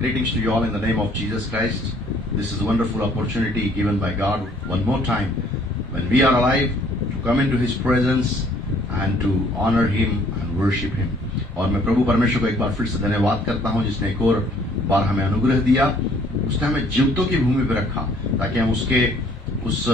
Greetings to you all in the name of Jesus Christ. This is a wonderful opportunity given by God one more time when we are alive to come into His presence and to honor Him and worship Him. और मैं प्रभु परमेश्वर को एक बार फिर से धन्यवाद करता हूं जिसने एक और बार हमें अनुग्रह दिया, उसने हमें जीवितों की भूमि पर रखा ताकि हम उसके उस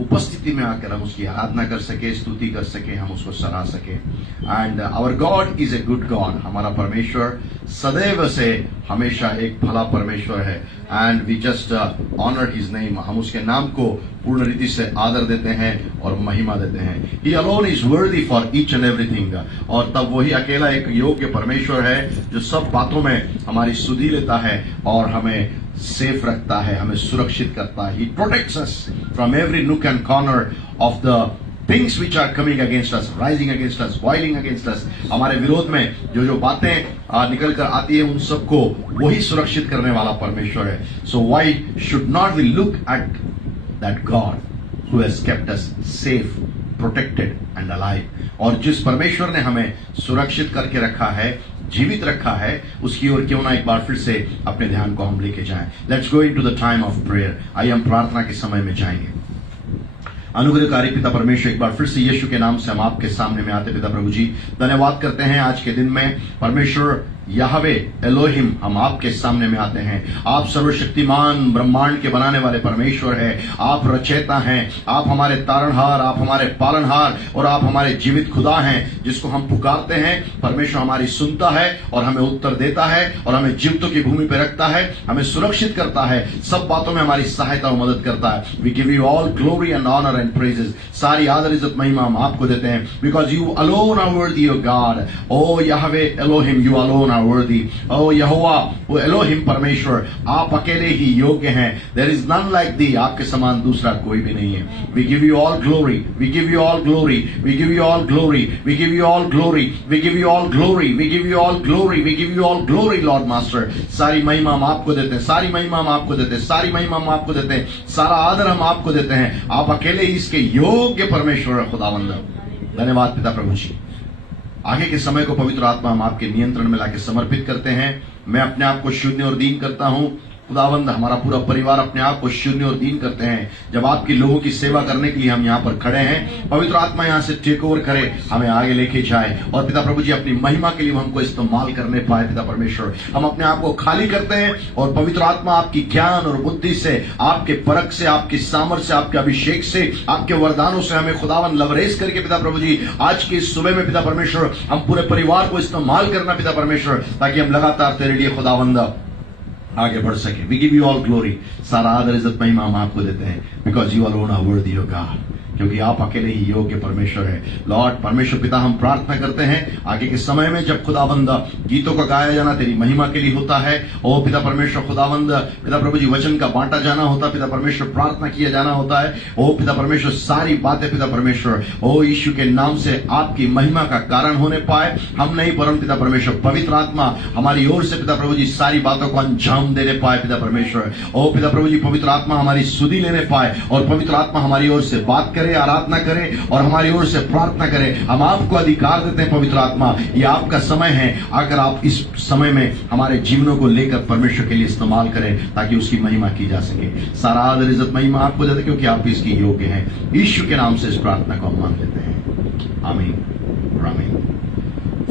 उपस्थिति में आकर हम उसकी आराधना कर सके, स्तुति कर सके, हम उसको सराह सके. And our God is a good God. हमारा परमेश्वर सदैव से हमेशा एक भला परमेश्वर है. And we just honour his name. हम उसके नाम को पूर्ण रीति से आदर देते हैं और महिमा देते हैं. ही अलोन इज वर्दी फॉर ईच एंड एवरीथिंग. और तब वही अकेला एक योग्य परमेश्वर है जो सब बातों में हमारी सुधि लेता है और हमें सेफ रखता है, हमें सुरक्षित करता है. He protects us from every nook and corner of the things which are coming against us, rising against us, boiling against us. हमारे विरोध में जो बातें निकल कर आती है उन सबको वही सुरक्षित करने वाला परमेश्वर है. So why should not we look at that God who has kept us safe, protected and alive? और जिस परमेश्वर ने हमें सुरक्षित करके रखा है, जीवित रखा है, उसकी ओर क्यों ना एक बार फिर से अपने ध्यान को हम लेके जाएं. Let's go into the time of prayer. आइए हम प्रार्थना के समय में जाएंगे. अनुग्रहकारी पिता परमेश्वर, एक बार फिर से यीशु के नाम से हम आपके सामने में आते पिता प्रभु जी धन्यवाद करते हैं आज के दिन में. परमेश्वर याहवे एलोहिम, हम आपके सामने में आते हैं. आप सर्वशक्तिमान ब्रह्मांड के बनाने वाले परमेश्वर है. आप रचयिता हैं, आप हमारे तारणहार, आप हमारे पालनहार और आप हमारे जीवित खुदा हैं जिसको हम पुकारते हैं. परमेश्वर हमारी सुनता है और हमें उत्तर देता है और हमें जीवितों की भूमि पर रखता है, हमें सुरक्षित करता है, सब बातों में हमारी सहायता और मदद करता है. We give you all glory and honour and praises. सारी आदर इज्जत महिमा हम आपको देते हैं because you alone are worthy your God. O Yahweh Elohim, you alone worthy. Oh यहोवा, वो एलोहिम परमेश्वर, आप अकेले ही योग्य हैं. There is none like thee. आपके समान दूसरा कोई भी नहीं है. We give you all glory. We give you all glory. We give you all glory. We give you all glory. We give you all glory. We give you all glory. We give you all glory, Lord Master. सारी महिमा हम आपको देते हैं, सारी महिमा हम आपको देते हैं, सारी महिमा हम आपको देते हैं, सारा आदर हम आपको देते हैं. आप अकेले ही इसके योग्य परमेश्वर है खुदावंद. धन्यवाद पिता प्रभु जी. आगे के समय को पवित्र आत्मा हम आपके नियंत्रण में लाके समर्पित करते हैं. मैं अपने आप को शून्य और दीन करता हूं. खुदावंद, हमारा पूरा परिवार अपने आप को शून्य और दीन करते हैं जब आपके लोगों की सेवा करने के लिए हम यहाँ पर खड़े हैं. पवित्र आत्मा यहाँ से टेक ओवर करे, हमें आगे लेके जाए और पिता प्रभु जी अपनी महिमा के लिए हमको इस्तेमाल करने पाए. पिता परमेश्वर, हम अपने आप को खाली करते हैं और पवित्र आत्मा आपकी ज्ञान और बुद्धि से, आपके परख से, आपकी सामर्थ से, आपके अभिषेक से, आपके वरदानों से हमें खुदावंद लवरेज करके पिता प्रभु जी आज की सुबह में पिता परमेश्वर हम पूरे परिवार को इस्तेमाल करना पिता परमेश्वर, ताकि हम लगातार तेरे लिए खुदावंद आगे बढ़ सके. We give you all glory. सारा आदर इज्जत महिमा हम आपको देते हैं because you alone are worthy your God, क्योंकि आप अकेले ही योग्य परमेश्वर है. लॉर्ड परमेश्वर पिता, हम प्रार्थना करते हैं आगे के समय में जब खुदावंद गीतों का गाया जाना तेरी महिमा के लिए होता है. ओ पिता परमेश्वर खुदावंद, पिता प्रभु जी वचन का बांटा जाना होता, पिता परमेश्वर प्रार्थना किया जाना होता है. ओ पिता परमेश्वर सारी बातें पिता परमेश्वर ओ यीशु के नाम से आपकी महिमा का कारण होने पाए. हम नहीं परम पिता परमेश्वर पवित्र आत्मा हमारी ओर से पिता प्रभु जी सारी बातों को अंजाम देने पाए. पिता परमेश्वर ओ पिता प्रभु जी पवित्र आत्मा हमारी सुधि लेने पाए और पवित्र आत्मा हमारी ओर से बात करे, आराधना करें और हमारी ओर से प्रार्थना करें. हम आपको अधिकार देते हैं पवित्र आत्मा, ये आपका समय है. अगर आप इस समय में हमारे जीवनों को लेकर परमेश्वर के लिए इस्तेमाल करें ताकि उसकी महिमा की जा सके. सारा आदर इज्जत महिमा आपको देते क्योंकि आप इसकी योग्य हैं. यीशु के नाम से इस प्रार्थना को हम मान लेते हैं. आमीन, आमीन.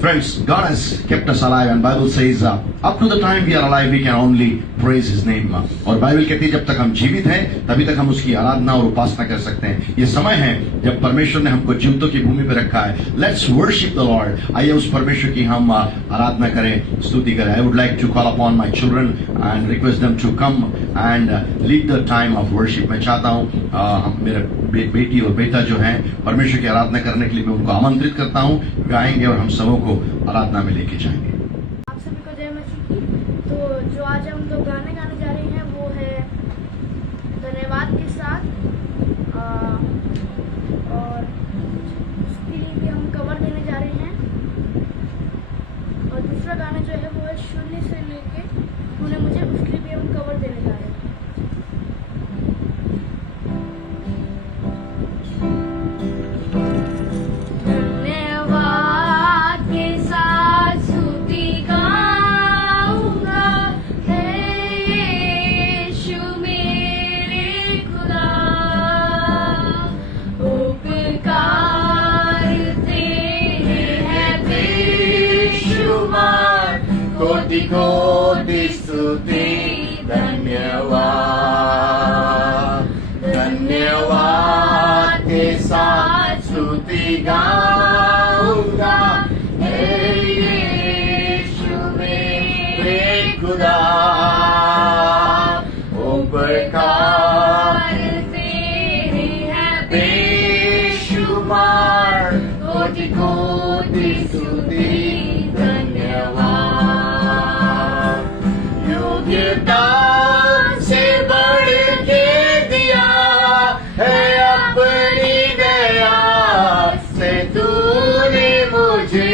Friends, God has kept us alive and Bible says up to the time we are alive we can only praise His name. और बाइबल कहती है जब तक हम जीवित हैं तभी तक हम उसकी आराधना और उपासना कर सकते हैं. ये समय है जब परमेश्वर ने हमको जीवितों की भूमि पर रखा है. Let's worship the Lord. आइए उस परमेश्वर की हम आराधना करें, स्तुति करें. I would like to call upon my children and request them to come and lead the time of worship. मैं चाहता हूँ मेरे बेटी और बेटा जो हैं परमेश्वर की आराधना करने के लिए मैं उनको आमंत्रित करता हूँ. गाएंगे और हम सबों को आराधना में लेके जाएंगे. आप सभी को जय मसीह. तो जो आज हम दो गाने गाने जा रहे हैं वो है धन्यवाद के साथ और उसके लिए भी हम कवर देने जा रहे हैं. और दूसरा गाना जो है वो है शून्य से लेके तूने मुझे, उसके लिए भी हम कवर देने जा रहे हैं. धन्यवाद के साथ स्तुति गाऊंगा, कोटि कोटि स्तुति धन्यवाद धन्यवाद के साथ स्तुति गाऊंगा हे यीशु मेरे खुदा उपकार तेरे हैं बेशुमार कोटि कोटि स्तुति धन्यवाद योग्यता से बढ़ के दिया है अपनी दया से तूने मुझे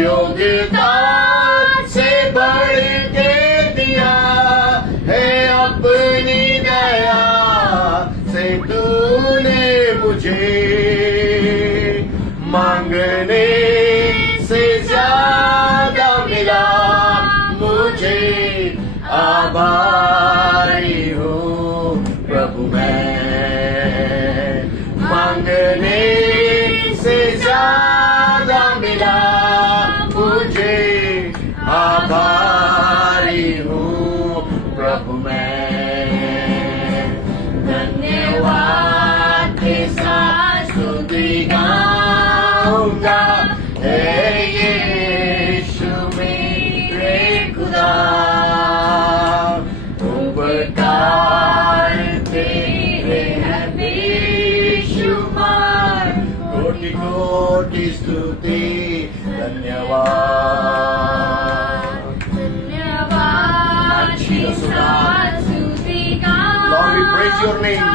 योग्यता से बढ़ के दिया है अपनी दया से तूने मुझे मांगने से ज्यादा मिला मुझे आभारी हूँ प्रभु मैं मांगने से ज्यादा मिला मुझे आभारी हूँ प्रभु मैं धन्यवाद के साथ स्तुति गाऊंगा हे यीशु मेरे खुदा उपकार तेरे हैं बेशुमार कोटि कोटि स्तुति धन्यवाद धन्यवाद के साथ स्तुति गाऊंगा Lord, we praise your name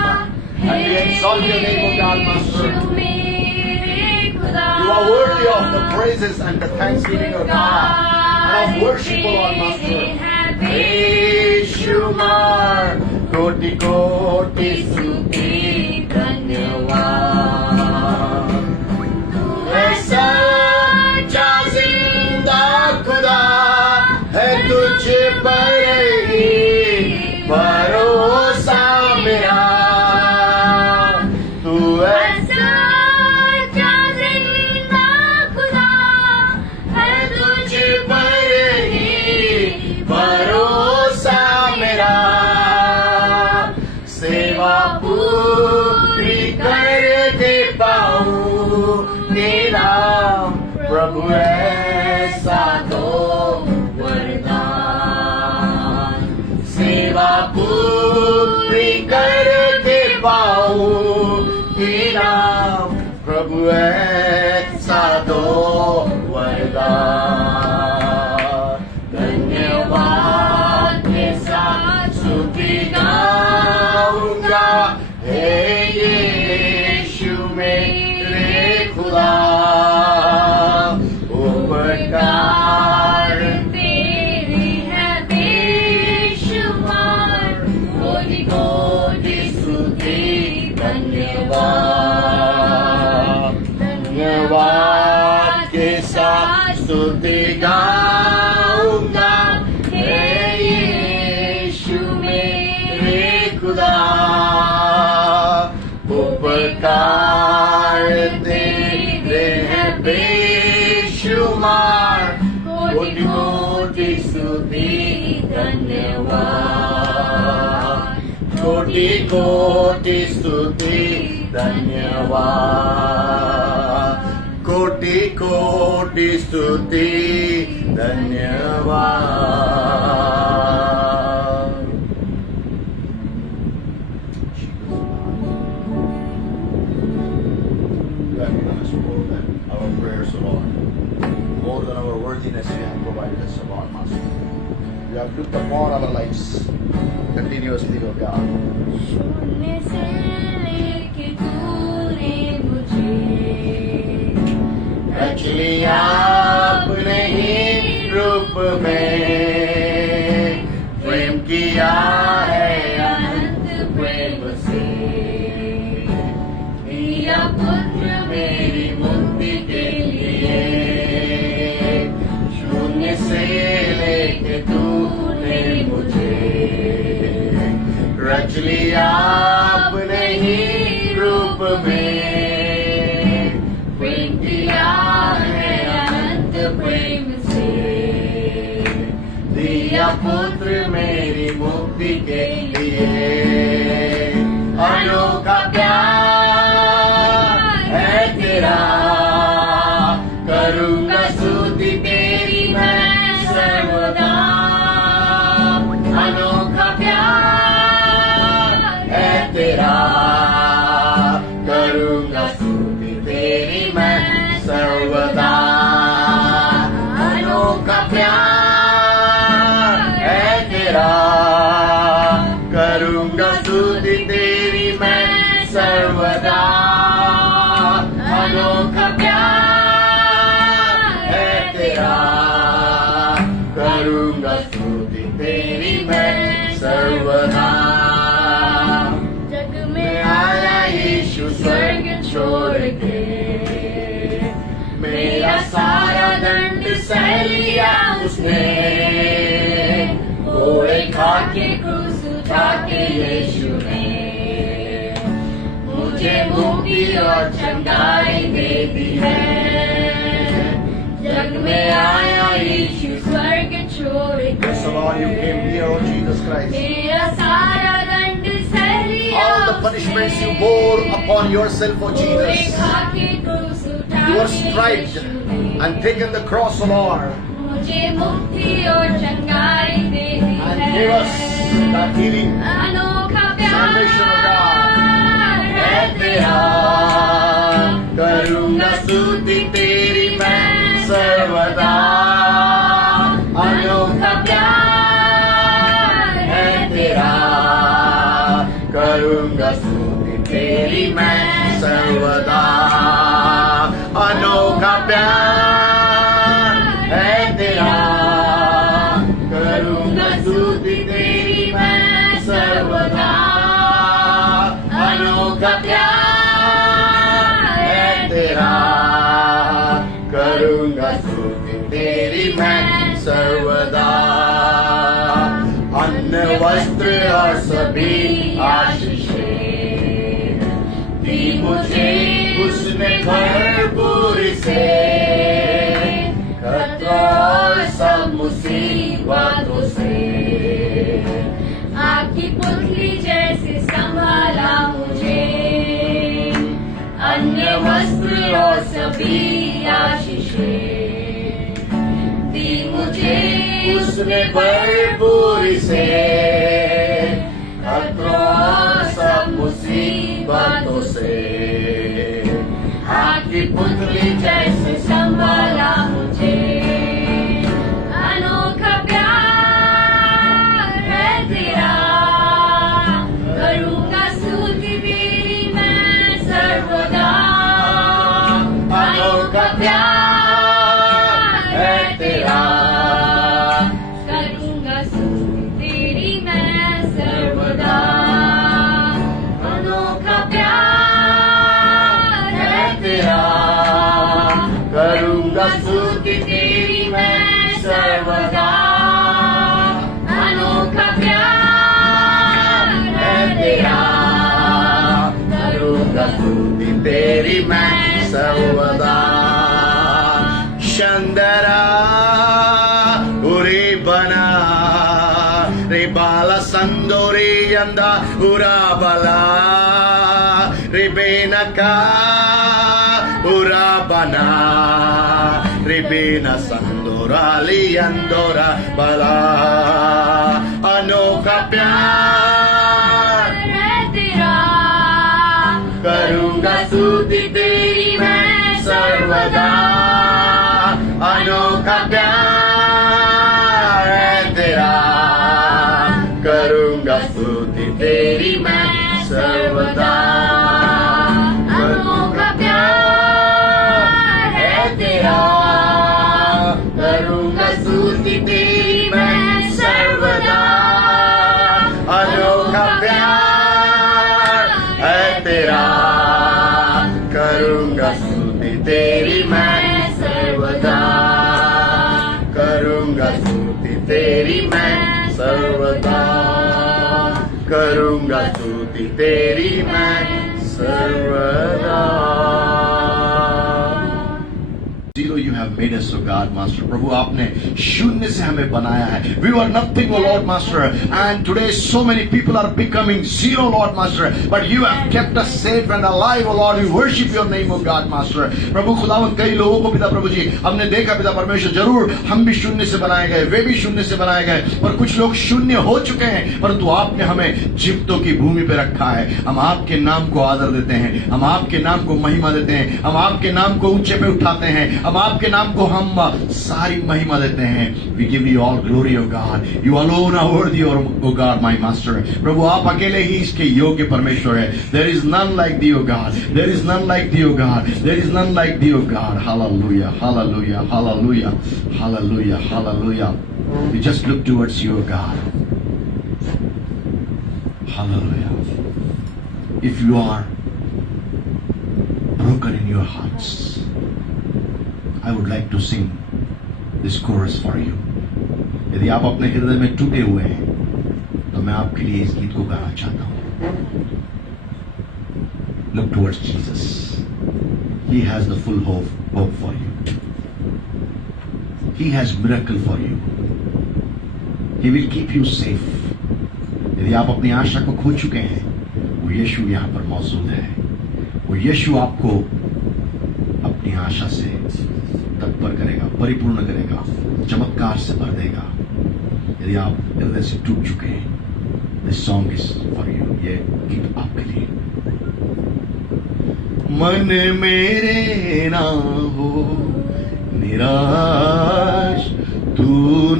and we exalt your name, O God, Master. You are worthy of the praises and the thanksgiving, O God, and of worship, O Lord, Master. बेशुमार कोटि कोटि स्तुति धन्यवाद तू ऐसा सच्चा जिंदा खुदा है तुझ पर ही भरोसा मेरा तू ऐसा सच्चा जिंदा खुदा है तुझ पर ही भरोसा मेरा सेवा पूरी कर दे पाऊं तेरा प्रभु ऐसा दो वरदान सेवा पूरी कर दे पाऊं तेरा प्रभु ऐसा दो वरदान धन्यवाद के साथ स्तुति गाऊंगा हे यीशु मेरे खुदा उपकार तेरे हैं बेशुमार कोटि कोटि स्तुति धन्यवाद धन्यवाद के साथ स्तुति गाऊंगा हे यीशु मेरे खुदा उपकार तेरे हैं बेशुमार कोटि कोटि स्तुति धन्यवाद कोटि कोटि स्तुति धन्यवाद कोटि कोटि स्तुति धन्यवाद our prayers, O Lord. More than our worthiness, you have provided us, O Lord, Master. You have looked upon our lives continuously, O God. शून्य से लेके तूने मुझे रच लिया अपने ही रूप में प्रेम किया है अनंत प्रेम से दिया पुत्र मेरी मुक्ति के लिए शून्य से लेके तूने मुझे रच लिया अपने ही रूप में प्रेम किया है अनंत प्रेम से स्तुति तेरी मैं सर्वदा। अनोखा प्यार है तेरा, करूँगा स्तुति तेरी मैं सर्वदा। अनोखा प्यार है तेरा, करूँगा स्तुति तेरी मैं सर्वदा। अनोखा प्यार है तेरा, करूँगा स्तुति तेरी मैं सर्वदा। जग में आया यीशु स्वर्ग छोड़ के, मेरा सारा दंड सह लिया उसने। घोड़े खा के क्रूस उठा के यीशु ने मुझे मुक्ति और चंगाई दे दी है। जग में आया यीशु स्वर्ग छोड़ के, Yes, Lord, you came here, oh Jesus Christ. मेरा सारा दंड सह लिया All the punishments you bore upon yourself, oh घोड़े Jesus. खा के क्रूस उठा You were के striped यीशु ने and taken the cross, O Lord, मुझे मुक्ति और चंगाई दे दी and है। gave us that healing. अनोखा प्यार Salvation of God है तेरा, करूँगा स्तुति तेरी मैं सर्वदा। अनोखा प्यार है तेरा, करूँगा स्तुति तेरी मैं सर्वदा। अनोखा प्यार है तेरा, करूँगा स्तुति तेरी मैं सर्वदा। अनोखा प्यार है तेरा, करूँगा स्तुति तेरी मैं सर्वदा। अन्न वस्त्र और सभी आशीषें दी मुझे उसने भरपूर से। खतरों और सब मुसीबतों से आग की पुतली जैसे संभाला मुझे। अन्य वस्त्र और सभी आशीषें दी मुझे उसने भरपूर से। खतरों और सब मुसीबतों से आग की पुतली जैसे संभाला मुझे। अनोखा प्यार है तेरा, करूँगा स्तुति तेरी मैं सर्वदा। अनोखा प्यार है तेरा, करूँगा स्तुति तेरी मैं सर्वदा। अनोखा प्यार है तेरा, करूँगा स्तुति तेरी मैं सर्वदा। अनोखा प्यार है तेरा, करूँगा स्तुति तेरी मैं सर्वदा। Shandara Uri Bana Ribala Sandori Yanda Urabala Ribenaka Urabana Ribena Sandorali Andora Bala Anokha Pyar है तेरा, करूँगा स्तुति तेरी मैं सर्वदा। अनोखा प्यार है तेरा, करूँगा स्तुति तेरी मैं सर्वदा। अनोखा प्यार है तेरा, करूँगा स्तुति तेरी मैं सर्वदा। अनोखा प्यार है तेरा, करूँगा स्तुति तेरी मैं सर्वदा। करूँगा स्तुति तेरी मैं सर्वदा। करूँगा स्तुति तेरी मैं सर्वदा। Zero, you have have made us, O God, Master. प्रभु आपने शून्य से हमें बनाया है. We were nothing, O Lord, Master. And today so many people are becoming zero, Lord, Master. But you have kept us safe and alive, O Lord. We worship your name, O God, Master. प्रभु खुदावन कई लोगों को पिता प्रभु जी हमने देखा पिता परमेश्वर, जरूर हम भी शून्य से बनाए गए, वे भी शून्य से बनाए गए, पर कुछ लोग शून्य हो चुके हैं, परंतु आपने हमें जीवितों की भूमि पे रखा है. हम आपके नाम को आदर देते हैं, हम आपके नाम को महिमा देते हैं, हम आपके नाम को ऊंचे पे उठाते हैं, हम आपके नाम को हम सारी महिमा देते हैं. We give you all glory, O God. You alone are worthy, O God, my Master. प्रभु आप अकेले ही इसके योग्य परमेश्वर है. There is none like thee, O God. There is none like thee, O God. There is none like thee, O God. Hallelujah, hallelujah, hallelujah, hallelujah, hallelujah. We just look towards you, O God. Hallelujah. If you are broken in your hearts, I would like to sing this chorus for you. यदि आप अपने हृदय में टूटे हुए हैं तो मैं आपके लिए इस गीत को गाना चाहता हूं. Look towards Jesus. He has the full hope for you. He has miracle for you. He will keep you safe. यदि आप अपनी आशा को खो चुके हैं, वो यीशु यहाँ पर मौजूद है. वो यीशु आपको अपनी आशा से तत्पर करेगा, परिपूर्ण करेगा, चमत्कार से भर देगा. यदि आप हृदय से टूट चुके हैं, this song is for you. ये गीत आपके लिए. मन मेरे ना हो निराश, तू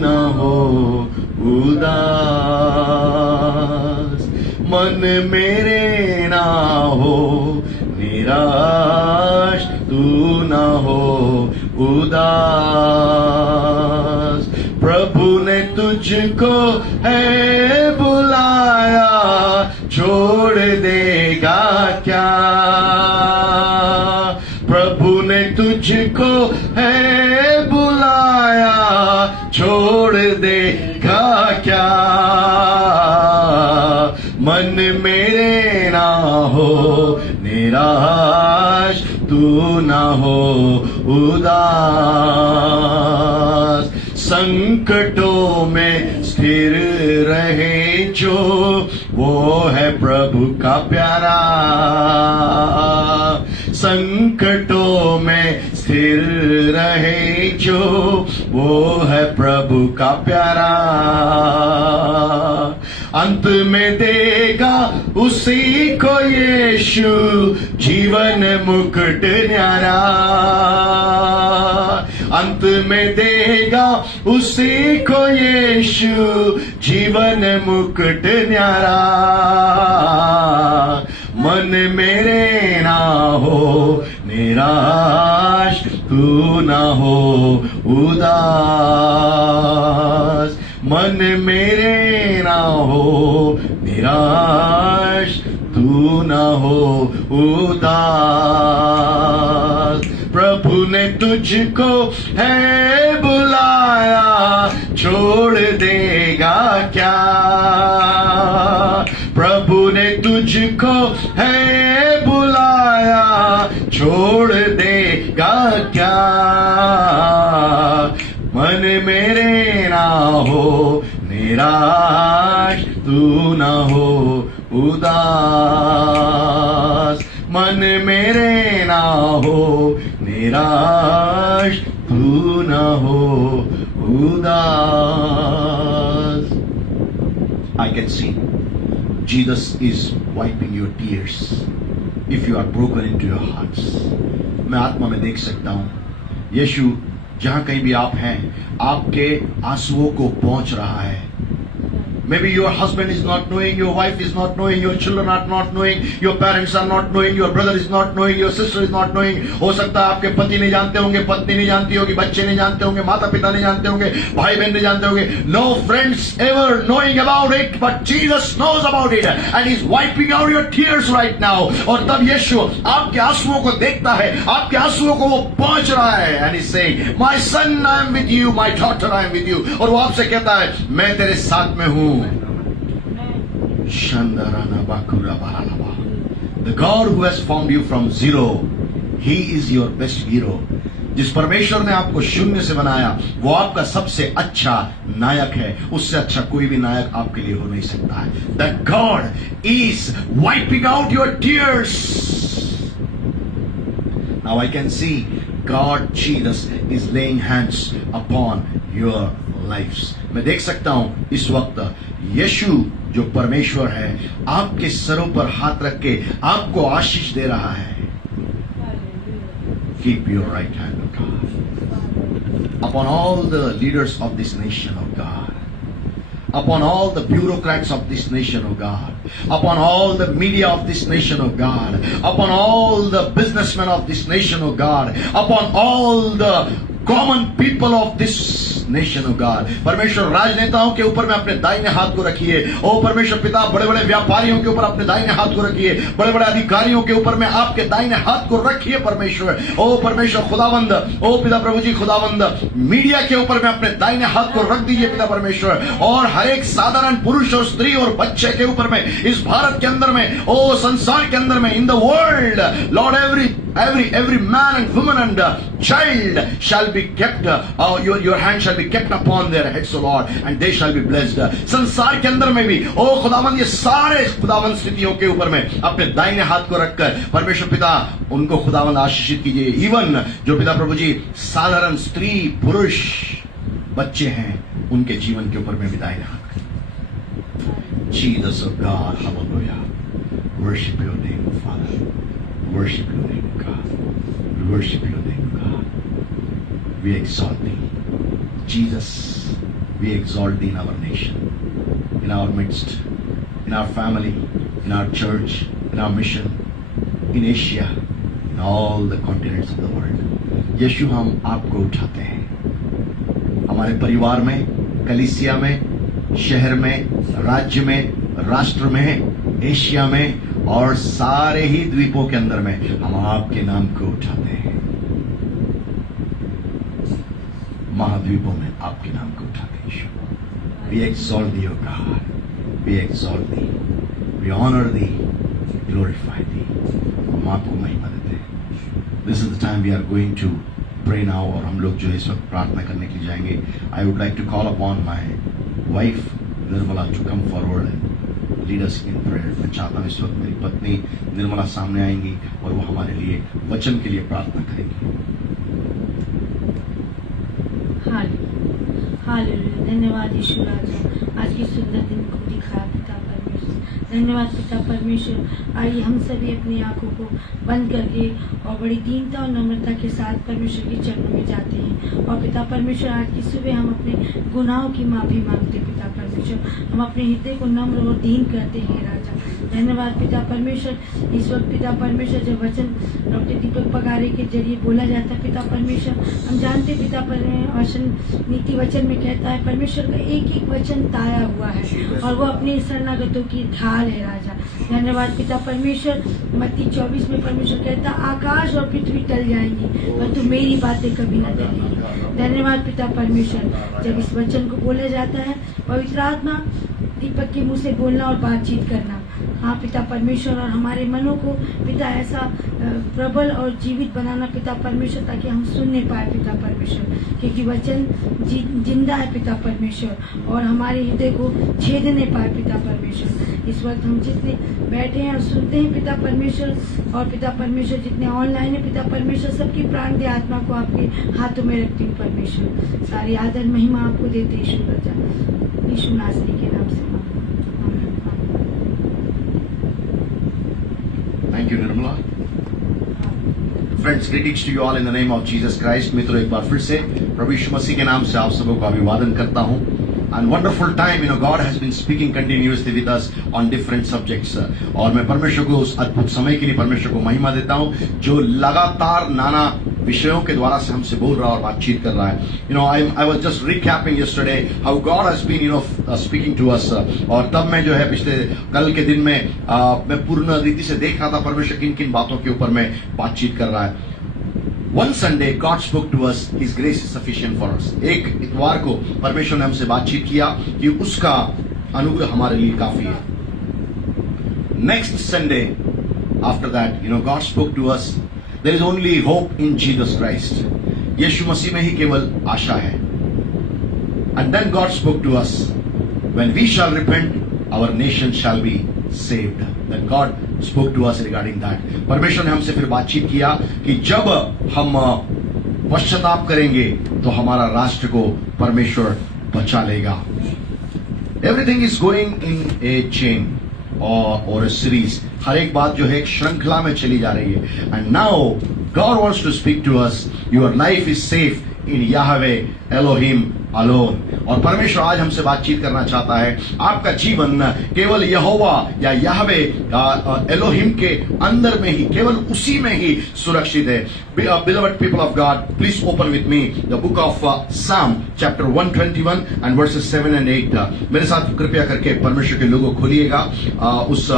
ना हो उदास. मन मेरे ना हो निराश, तू ना हो उदास. प्रभु ने तुझको है बुलाया, छोड़ देगा क्या. प्रभु ने तुझको है बुलाया, छोड़ देगा क्या. मन मेरे ना हो निराश, तू ना हो उदास. संकटों में स्थिर रहे जो, वो है प्रभु का प्यारा. संकटों में स्थिर रहे जो, वो है प्रभु का प्यारा. अंत में देगा उसी को यीशु जीवन मुकुट न्यारा. अंत में देगा उसी को यीशु जीवन मुकुट न्यारा. मन मेरे ना हो निराश, तू ना हो उदास. मन मेरे ना हो निराश, तू ना हो उदास. प्रभु ने तुझको है बुलाया, छोड़ देगा क्या. प्रभु ने तुझको है बुलाया, छोड़ देगा क्या. मन मेरे ना हो निराश, तू ना हो उदास. मन मेरे ना हो निराश, तू ना हो उदास. I can see Jesus is wiping your tears if you are broken into your hearts. मैं आत्मा में देख सकता हूं यीशु जहां कहीं भी आप हैं, आपके आंसुओं को पहुंच रहा है. Maybe your husband is not knowing, your wife is not knowing, your children are not knowing, your parents are not knowing, your brother is not knowing, your sister is not knowing. हो सकता है आपके पति नहीं जानते होंगे, पत्नी नहीं जानती होगी, बच्चे नहीं जानते होंगे, माता पिता नहीं जानते होंगे, भाई बहन नहीं जानते होंगे. No friends ever knowing about it, but Jesus knows about it and He's wiping out your tears right now. और तब यीशु आपके आंसुओं को देखता है, आपके आंसुओं को वो पहुंच रहा है. And He's saying, My son, I am with you, my daughter, I am with you. और वो आपसे कहता है, मैं तेरे साथ में हूं. The God who has formed you from zero, He is your best hero. जिस परमेश्वर ने आपको शून्य से बनाया वो आपका सबसे अच्छा नायक है, उससे अच्छा कोई भी नायक आपके लिए हो नहीं सकता है. That God is wiping out your tears. Now I can see God Jesus is laying hands upon your lives. मैं देख सकता हूं इस वक्त यीशु जो परमेश्वर है आपके सरों पर हाथ रख के आपको आशीष दे रहा है. Keep your right hand, O God, upon all the leaders of this nation, O God, upon all the bureaucrats of this nation, O God, upon all the media of this nation, O God, upon all the businessmen of this nation, O God, upon all the common people of this nation, O God. परमेश्वर राजनेताओं के ऊपर में अपने दाहिने हाथ को रखिए. ओ परमेश्वर पिता बड़े बड़े व्यापारियों के ऊपर अपने दाहिने हाथ को रखिए. बड़े बड़े अधिकारियों के ऊपर में आपके दाहिने हाथ को रखिए परमेश्वर. ओ परमेश्वर खुदावंद, ओ पिता प्रभु जी खुदावंद, मीडिया के ऊपर में अपने दाहिने हाथ को रख दीजिए पिता परमेश्वर. और हर एक साधारण पुरुष और स्त्री और बच्चे के ऊपर में इस भारत के अंदर में, ओ संसार के अंदर में, in the world Lord, every man and woman and child shall be kept, your hand shall be kept upon their heads, O Lord, and they shall be blessed. संसार के अंदर में भी ओ खुदावंद ये सारे खुदावंद स्थितियों के ऊपर में अपने दाहिने हाथ को रखकर परमेश्वर पिता उनको खुदावंद आशीषित कीजिए. इवन जो पिता प्रभु जी साधारण स्त्री पुरुष बच्चे हैं उनके जीवन के ऊपर में भी दाहिने हाथ. Jesus of God, hallelujah. Worship your name, Father. Worship your name, God. We worship your name, God. We exalt thee. Jesus, we exalt thee in our nation, in our midst, in our family, in our church, in our mission, in Asia, in all the continents of the world. यीशु हम आपको उठाते हैं हमारे परिवार में, कलीसिया में, शहर में, राज्य में, राष्ट्र में, एशिया में और सारे ही द्वीपों के अंदर में हम आपके नाम को उठाते हैं. महाद्वीपों में आपके नाम को उठाते हैं यीशु. We exalt thee, O God. We exalt thee. We honor thee. Glorify thee. हम आपको महिमा देते हैं. This is the time we are going to pray now. और हम लोग जो है इस वक्त प्रार्थना करने के लिए जाएंगे. I would like to call upon my wife Nirmala to come forward and lead us in prayer. मैं चाहता हूँ इस वक्त मेरी पत्नी निर्मला सामने आएंगी और वो हमारे लिए वचन के लिए प्रार्थना करेंगी. हालेलुया. धन्यवाद यीशु राजा, आज की सुंदर दिन को दिखाया पिता परमेश्वर. धन्यवाद पिता परमेश्वर. आइए हम सभी अपनी आंखों को बंद करके और बड़ी दीनता और नम्रता के साथ परमेश्वर के चरणों में जाते हैं. और पिता परमेश्वर आज की सुबह हम अपने गुनाहों की माफी मांगते हैं पिता परमेश्वर. हम अपने हृदय को नम्र और दीन करते हैं राजा. धन्यवाद पिता परमेश्वर. इस वक्त पिता परमेश्वर जब वचन डॉक्टर दीपक पगारे के जरिए बोला जाता है पिता परमेश्वर, हम जानते पिता परमेश्वर नीति वचन में कहता है परमेश्वर का एक एक वचन ताया हुआ है और वो अपने शरणागतों की ढाल है राजा. धन्यवाद पिता परमेश्वर. मत्ती 24 में परमेश्वर कहता आकाश और पृथ्वी टल जाएंगी परंतु मेरी बातें कभी न टलेंगी. धन्यवाद पिता परमेश्वर. जब इस वचन को बोला जाता है पवित्र आत्मा दीपक के मुंह से बोलना और बातचीत करना. हाँ पिता परमेश्वर, और हमारे मनों को पिता ऐसा प्रबल और जीवित बनाना पिता परमेश्वर ताकि हम सुनने पाए पिता परमेश्वर, क्योंकि वचन जिंदा है पिता परमेश्वर और हमारे हृदय को छेदने पाए पिता परमेश्वर. इस वक्त हम जितने बैठे हैं और सुनते हैं पिता परमेश्वर और पिता परमेश्वर जितने ऑनलाइन है पिता परमेश्वर, सबकी प्राण दे आत्मा को आपके हाथों में रखती हूँ परमेश्वर. सारी आदर महिमा आपको देते यीशु राजा, यीशु नासरी के नाम से. Thank you, Nirmala. Friends, greetings to you all in the name of Jesus Christ. मित्रों, एक बार फिर से प्रभु यीशु मसीह के नाम से आप सबों को अभिवादन करता हूँ. And wonderful time, God has been speaking continuously with us on different subjects. और मैं परमेश्वर को उस अद्भुत समय के लिए परमेश्वर को महिमा देता हूँ जो लगातार नाना विषयों के द्वारा से हमसे बोल रहा है और बातचीत कर रहा है. I was just recapping yesterday how God has been speaking to us. और तब मैं जो है पिछले कल के दिन में मैं पूर्ण रीति से देख रहा था परमेश्वर किन किन बातों के ऊपर में बातचीत कर रहा है. One Sunday God spoke to us, His grace is sufficient for us. एक इतवार को परमेश्वर ने हमसे बातचीत किया कि उसका अनुग्रह हमारे लिए काफी है. Next Sunday after that, God spoke to us, there is only hope in Jesus Christ. यीशु मसीह में ही केवल आशा है. And then God spoke to us, when we shall repent, our nation shall be saved. Then God spoke to us regarding that. परमेश्वर ने हमसे फिर बातचीत किया कि जब हम पश्चाताप करेंगे तो हमारा राष्ट्र को परमेश्वर बचा लेगा. Everything is going in a chain or a series. हर एक बात जो है एक श्रृंखला में चली जा रही है. And now God wants to speak to us. Your life is safe in Yahweh Elohim alone. और परमेश्वर आज हमसे बातचीत करना चाहता है. आपका जीवन केवल यहोवा या याहवे एलोहिम के अंदर में ही, केवल उसी में ही सुरक्षित है. Beloved people of God, please open with me the book of Psalm chapter 121 and verses 7 and 8. मेरे साथ कृपया करके परमेश्वर के लोगों खोलिएगा उस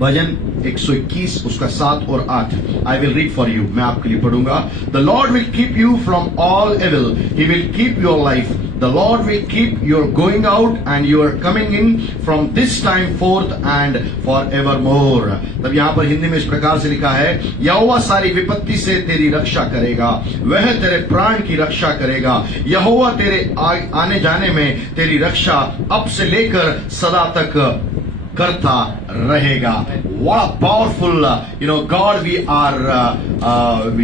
भजन 121 उसका 7 और 8. I will read for you. मैं आपके लिए पढ़ूंगा. The Lord will keep you from all evil. He will keep your life. The Lord will keep your going out and your coming in from this time forth and forevermore. तब यहाँ पर हिंदी में इस प्रकार से लिखा है, यहोवा सारी विपत्ति से तेरी रक्षा करेगा, वह तेरे प्राण की रक्षा करेगा. यहोवा तेरे आने जाने में तेरी रक्षा अब से लेकर सदा तक करता रहेगा. What a powerful, God we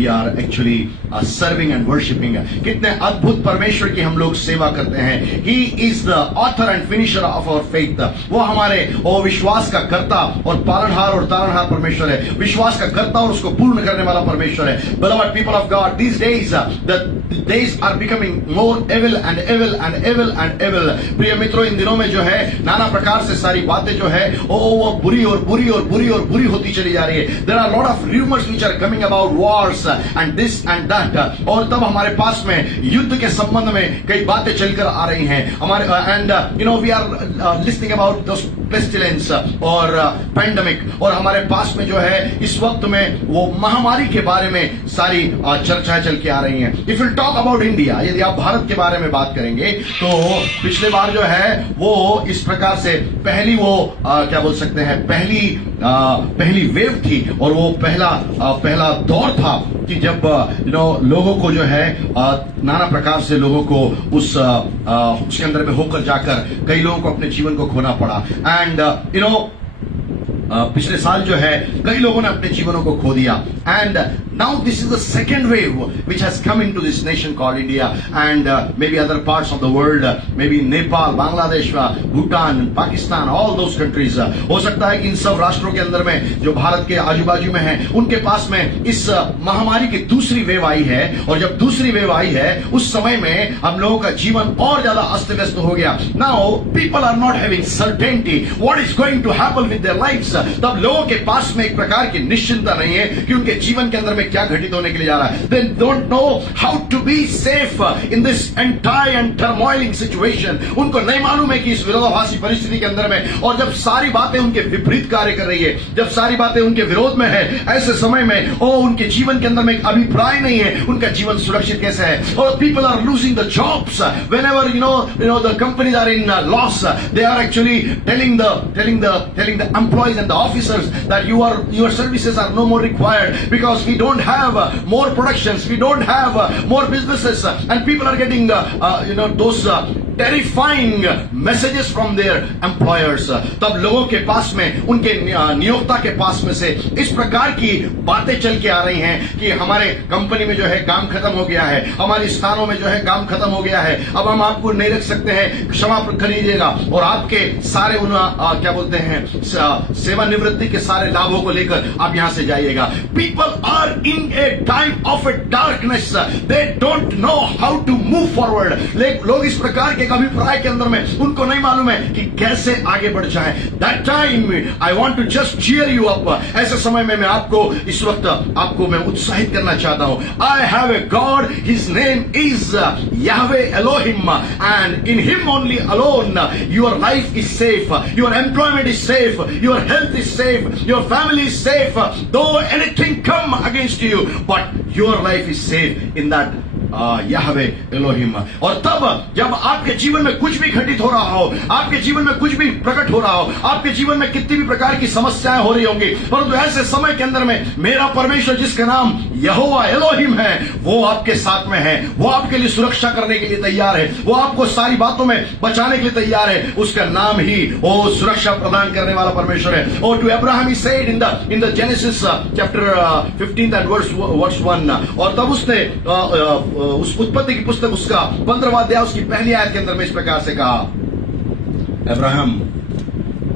are actually serving and worshiping. कितने अद्भुत परमेश्वर की हम लोग सेवा करते हैं. He is the author and finisher of our faith. वो हमारे विश्वास का कर्ता और पालनहार और तारणहार परमेश्वर है. विश्वास का कर्ता और उसको पूर्ण करने वाला परमेश्वर है. Beloved people of God, these days the days are becoming more evil and evil and evil and evil. प्रिय मित्रों, इन दिनों में जो है नाना प्रकार से सारी बातें जो है वो बुरी और बुरी और बुरी और बुरी होती चली जा रही है. There are a lot of rumors which are coming about wars and this and that. और तब हमारे पास में युद्ध के संबंध में कई बातें चलकर आ रही हैं. हमारे and we are listening about those pestilence और pandemic. और हमारे पास में जो है इस वक्त में वो महामारी के बारे में सारी चर्चाएं चल के आ रही हैं. If you talk about India, यदि आप भारत के बारे में बात करेंगे तो पिछले बार जो है वो इस प्रकार से पहली वो क्या बोल सकते हैं पहली वेव थी और वो पहला दौर था कि जब लोगों को जो है नाना प्रकार से लोगों को उसके अंदर में होकर जाकर कई लोगों को अपने जीवन को खोना पड़ा. एंड पिछले साल जो है कई लोगों ने अपने जीवनों को खो दिया. And now this is the second wave which has come into this nation called India and maybe other parts of the world, maybe Nepal, Bangladesh, Bhutan, Pakistan, all those countries. हो सकता है कि इन सब राष्ट्रों के अंदर में जो भारत के आजू बाजू में हैं उनके पास में इस महामारी की दूसरी वेव आई है. और जब दूसरी वेव आई है उस समय में हम लोगों का जीवन और ज्यादा अस्त व्यस्त हो गया. Now people are not having certainty what is going to happen with their lives. तब लोगों के पास में एक प्रकार की निश्चिंतता नहीं है कि उनके जीवन के अंदर में क्या घटित होने के लिए जा रहा है. They don't know how to be safe in this entire and turmoiling situation. उनको नहीं मालूम है कि इस विरोधाभासी परिस्थिति के अंदर में और जब सारी बातें उनके विपरीत कार्य कर रही है, जब सारी बातें उनके विरोध में है, ऐसे समय में उनके जीवन के अंदर में एक अभिप्राय नहीं है उनका जीवन सुरक्षित कैसे है. और people are losing the jobs whenever the companies are in loss. They are actually telling the employees and the officers that your services are no more required because we don't have more productions, we don't have more businesses, and people are getting those terrifying messages from their employers. तब लोगों के पास में उनके नियोक्ता के पास में से इस प्रकार की बातें चल के आ रही हैं कि हमारे कंपनी में जो है काम खत्म हो गया है, हमारे स्थानों में जो है काम खत्म हो गया है, अब हम आपको नहीं रख सकते हैं, क्षमा करिएगा और आपके सारे उन क्या बोलते हैं सेवानिवृत्ति के सारे लाभों को लेकर आप यहां से जाइएगा. People are in a time of a darkness. They don't know how to move forward. लोग इस प्रकार के अभिप्राय के अंदर में उनको नहीं मालूम है कि कैसे आगे बढ़ जाए. That time I want to just cheer you up. ऐसे समय में मैं आपको इस वक्त आपको मैं उत्साहित करना चाहता हूं. I have a God. His name is Yahweh Elohim, and in Him only alone your life is safe, your employment is safe, your health is safe, your family is safe. Though anything come against you, but your life is safe in that Yahweh Elohim. और तब जब आपके जीवन में कुछ भी घटित हो रहा हो, आपके जीवन में कुछ भी प्रकट हो रहा हो, आपके जीवन में कितनी भी प्रकार की समस्याएं हो रही होंगी, परंतु ऐसे समय के अंदर में मेरा परमेश्वर जिसका नाम यहोवा एलोहिम है, वो आपके साथ में है, वो आपके लिए सुरक्षा करने के लिए तैयार है, वो आपको सारी बातों में बचाने के लिए तैयार है। उसका नाम ही वो सुरक्षा प्रदान करने वाला परमेश्वर है। और to Abraham he said in the Genesis chapter 15 and verse 1, और तब उसने उस उत्पत्ति की पुस्तक उसका 15वां अध्याय उसकी पहली आयत के अंदर में इस प्रकार से कहा, Abraham,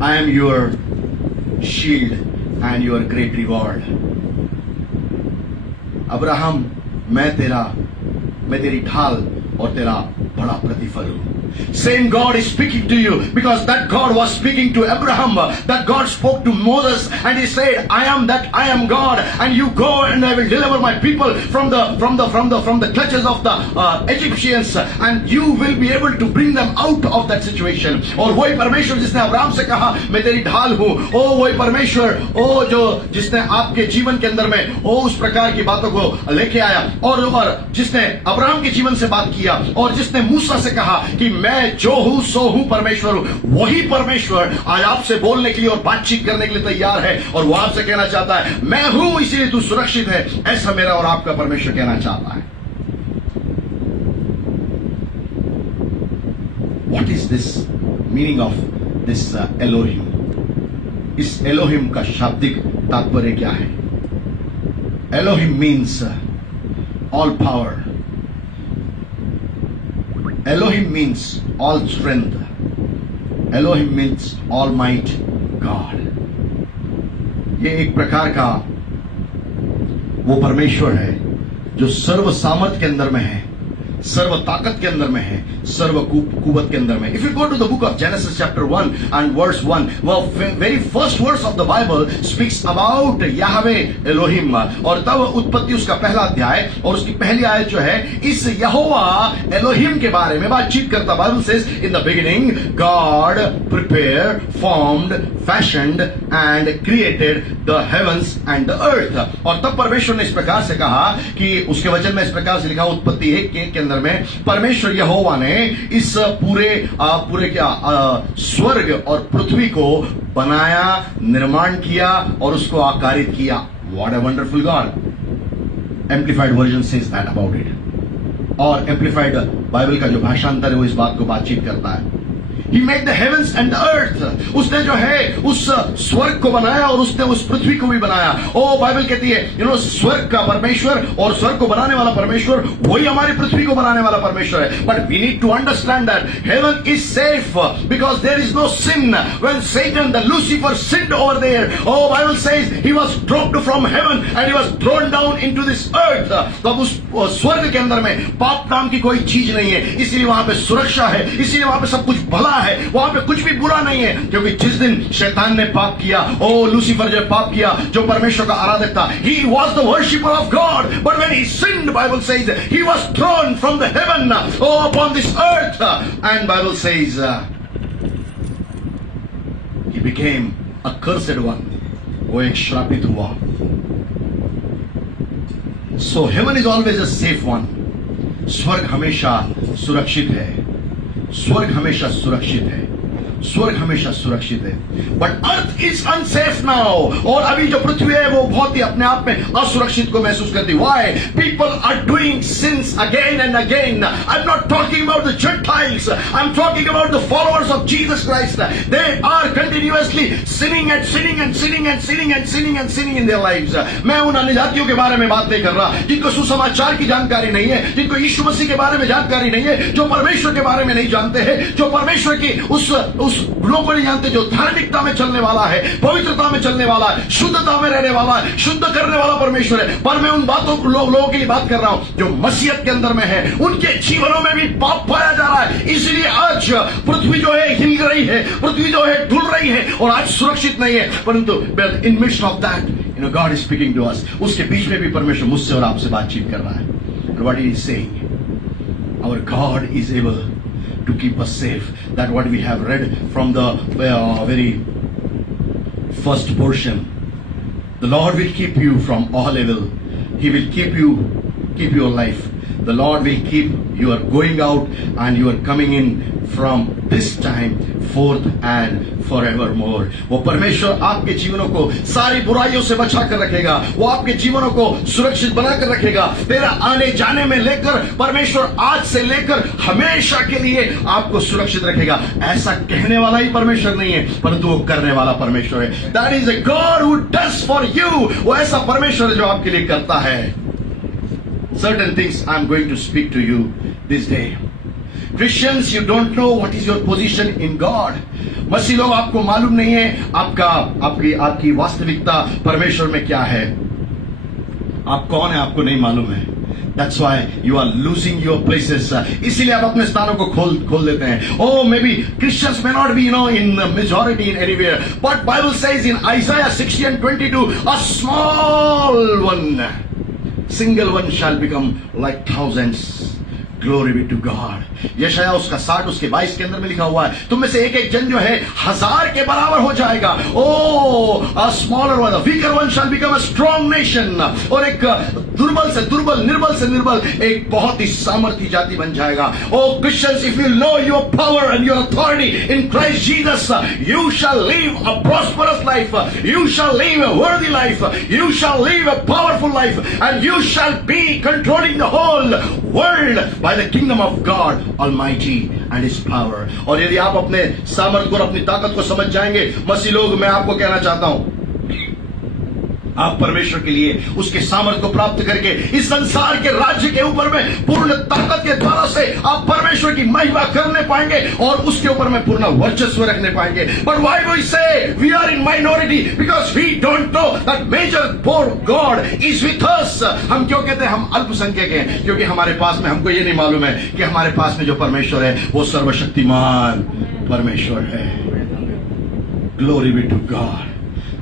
I am your shield and your great reward. Abraham, मैं तेरी ढाल और तेरा बड़ा प्रतिफल हूं। Same God is speaking to you, because that God was speaking to Abraham. That God spoke to Moses and he said, I am that I am God, and you go and I will deliver my people from the clutches of the Egyptians, and you will be able to bring them out of that situation. और वही परमेश्वर जिसने Abraham से कहा मैं तेरी ढाल हूं, ओ वही परमेश्वर, ओ जो जिसने आपके जीवन के अंदर में ओ उस प्रकार की बातों को लेके आया, और जिसने अब्राहम के जीवन से बात किया, और जिसने मूसा से कहा कि मैं जो हूं सो हूं परमेश्वर हूं, वही परमेश्वर आज आपसे बोलने के लिए और बातचीत करने के लिए तैयार है। और वो आपसे कहना चाहता है मैं हूं इसीलिए तू सुरक्षित है, ऐसा मेरा और आपका परमेश्वर कहना चाहता है। What is this meaning of this Elohim? इस एलोहिम का शाब्दिक तात्पर्य क्या है? Elohim means all power. Elohim means all strength. Elohim means Almighty God. ये एक प्रकार का वो परमेश्वर है जो सर्व सामर्थ के अंदर में है, सर्व ताकत के अंदर में है, सर्व कुवत के अंदर में। If you go to the book of Genesis chapter 1 and verse 1, well, very first verse of the Bible speaks about Yahweh Elohim, और तब उत्पत्ति उसका पहला अध्याय और उसकी पहली आयत जो है इस यहोवा एलोहिम के बारे में बातचीत करता। Bible says in the beginning God prepared, formed, fashioned and created the heavens and the earth। और तब परमेश्वर ने इस प्रकार से कहा कि उसके वचन में इस प्रकार से लिखा उत्पत्ति 1 के अंदर में परमेश्वर यहोवा ने इस पूरे क्या स्वर्ग और पृथ्वी को बनाया, निर्माण किया और उसको आकारित किया। What a wonderful God! Amplified version says that about it। और एम्प्लीफाइड बाइबल का जो भाषांतर है वो इस बात को बातचीत करता है। He made the heavens and the earth। उसने जो है उस स्वर्ग को बनाया और उसने उस पृथ्वी को भी बनाया। ओ बाइबल कहती है स्वर्ग का परमेश्वर और स्वर्ग को बनाने वाला परमेश्वर वही हमारी पृथ्वी को बनाने वाला परमेश्वर है। But we need to understand that heaven is safe because there is no sin। When Satan, the Lucifer, sinned over there, oh Bible says he was dropped from heaven and he was thrown down into this earth। तो उस स्वर्ग के अंदर में पाप नाम की कोई चीज नहीं है, इसीलिए वहां पे सुरक्षा है, इसीलिए वहां पे सब कुछ भला है, वहां पे कुछ भी बुरा नहीं है। क्योंकि जिस दिन शैतान ने पाप किया, ओ लूसीफर जो पाप किया, जो परमेश्वर का आराधक था, he was the worshipper of God, but when he sinned, Bible says he was thrown from the heaven upon this earth, and Bible says he became a cursed one। वो एक श्रापित हुआ। So heaven is always a safe one। स्वर्ग हमेशा सुरक्षित है, स्वर्ग हमेशा सुरक्षित है, स्वर्ग हमेशा सुरक्षित है। But earth is unsafe now. और अभी जो पृथ्वी है वो बहुत ही अपने आप में असुरक्षित को महसूस करती। Why? People are doing sins again and again. I am not talking about the Gentiles, I am talking about the followers of Jesus Christ. They are continuously sinning and sinning and sinning and sinning and sinning and sinning in their lives. मैं उन अन्य जातियों के बारे में बात नहीं कर रहा जिनको सुसमाचार की जानकारी नहीं है, जिनको यीशु मसीह के बारे में जानकारी नहीं है, जो परमेश्वर के बारे में नहीं जानते हैं, जो परमेश्वर की उस लोगों को नहीं जानते, जो धार्मिकता में चलने वाला है, पवित्रता में चलने वाला है, शुद्धता में रहने वाला है, शुद्ध करने वाला परमेश्वर है। पर मैं उन बातों लोगों के लिए बात कर रहा हूं जो मसीहत के अंदर में है, उनके जीवनों में भी पाप पाया जा रहा है। इसलिए आज पृथ्वी जो है हिल रही है, पृथ्वी जो है डुल रही है और आज सुरक्षित नहीं है। परंतु in midst of that God is speaking to us. उसके बीच में भी परमेश्वर मुझसे और आपसे बातचीत कर रहा है। And what he is saying, our God is able to keep us safe। That what we have read from the very first portion, the Lord will keep you from all evil। He will keep your life The Lord will keep you are going out and you are coming in from this time forth and forevermore. वो परमेश्वर आपके जीवनों को सारी बुराइयों से बचा कर रखेगा, वो आपके जीवनों को सुरक्षित बना कर रखेगा। तेरा आने जाने में लेकर परमेश्वर आज से लेकर हमेशा के लिए आपको सुरक्षित रखेगा। ऐसा कहने वाला ही परमेश्वर नहीं है, परंतु वो करने वाला परमेश्वर है। That is a God who does for you. वो ऐसा परमेश्वर है जो आपके लिए करता है। Certain things I'm going to speak to you this day. Christians, you don't know what is your position in God. मसीह लोग, आपको मालूम नहीं है आपकी वास्तविकता परमेश्वर में क्या है। आप कौन है आपको नहीं मालूम है। That's why you are losing your places. इसीलिए आप अपने स्थानों को खोल देते हैं। Oh, maybe Christians may not be, in the majority in anywhere, but Bible says in Isaiah 60 and 22, a small one, single one shall become like thousands. Glory be to God. यशाया उसका 60 उसके 22 के अंदर में लिखा हुआ है, तुम में से एक जन जो है 1000 के बराबर हो जाएगा। Oh, a smaller one, a weaker one shall become a strong nation. और एक दुर्बल से दुर्बल, निर्बल से निर्बल एक बहुत ही सामर्थी जाति बन जाएगा। Oh Christians, if you know your power and your authority in Christ Jesus, you shall live a prosperous life, you shall live a worthy life, you shall live a powerful life, and you shall be controlling the whole world by the kingdom of God Almighty and His power. और यदि आप अपने सामर्थ्य को, अपनी ताकत को समझ जाएंगे, मसीह लोग, मैं आपको कहना चाहता हूं, आप परमेश्वर के लिए उसके सामर्थ्य को प्राप्त करके इस संसार के राज्य के ऊपर में पूर्ण ताकत के द्वारा से आप परमेश्वर की महिमा करने पाएंगे और उसके ऊपर में पूर्ण वर्चस्व रखने पाएंगे। But why do we say we are in minority? Because we don't know that major power God is with us. हम क्यों कहते हैं हम अल्पसंख्यक हैं? क्योंकि हमारे पास में, हमको ये नहीं मालूम है कि हमारे पास में जो परमेश्वर है वो सर्वशक्तिमान परमेश्वर है। Glory be to God.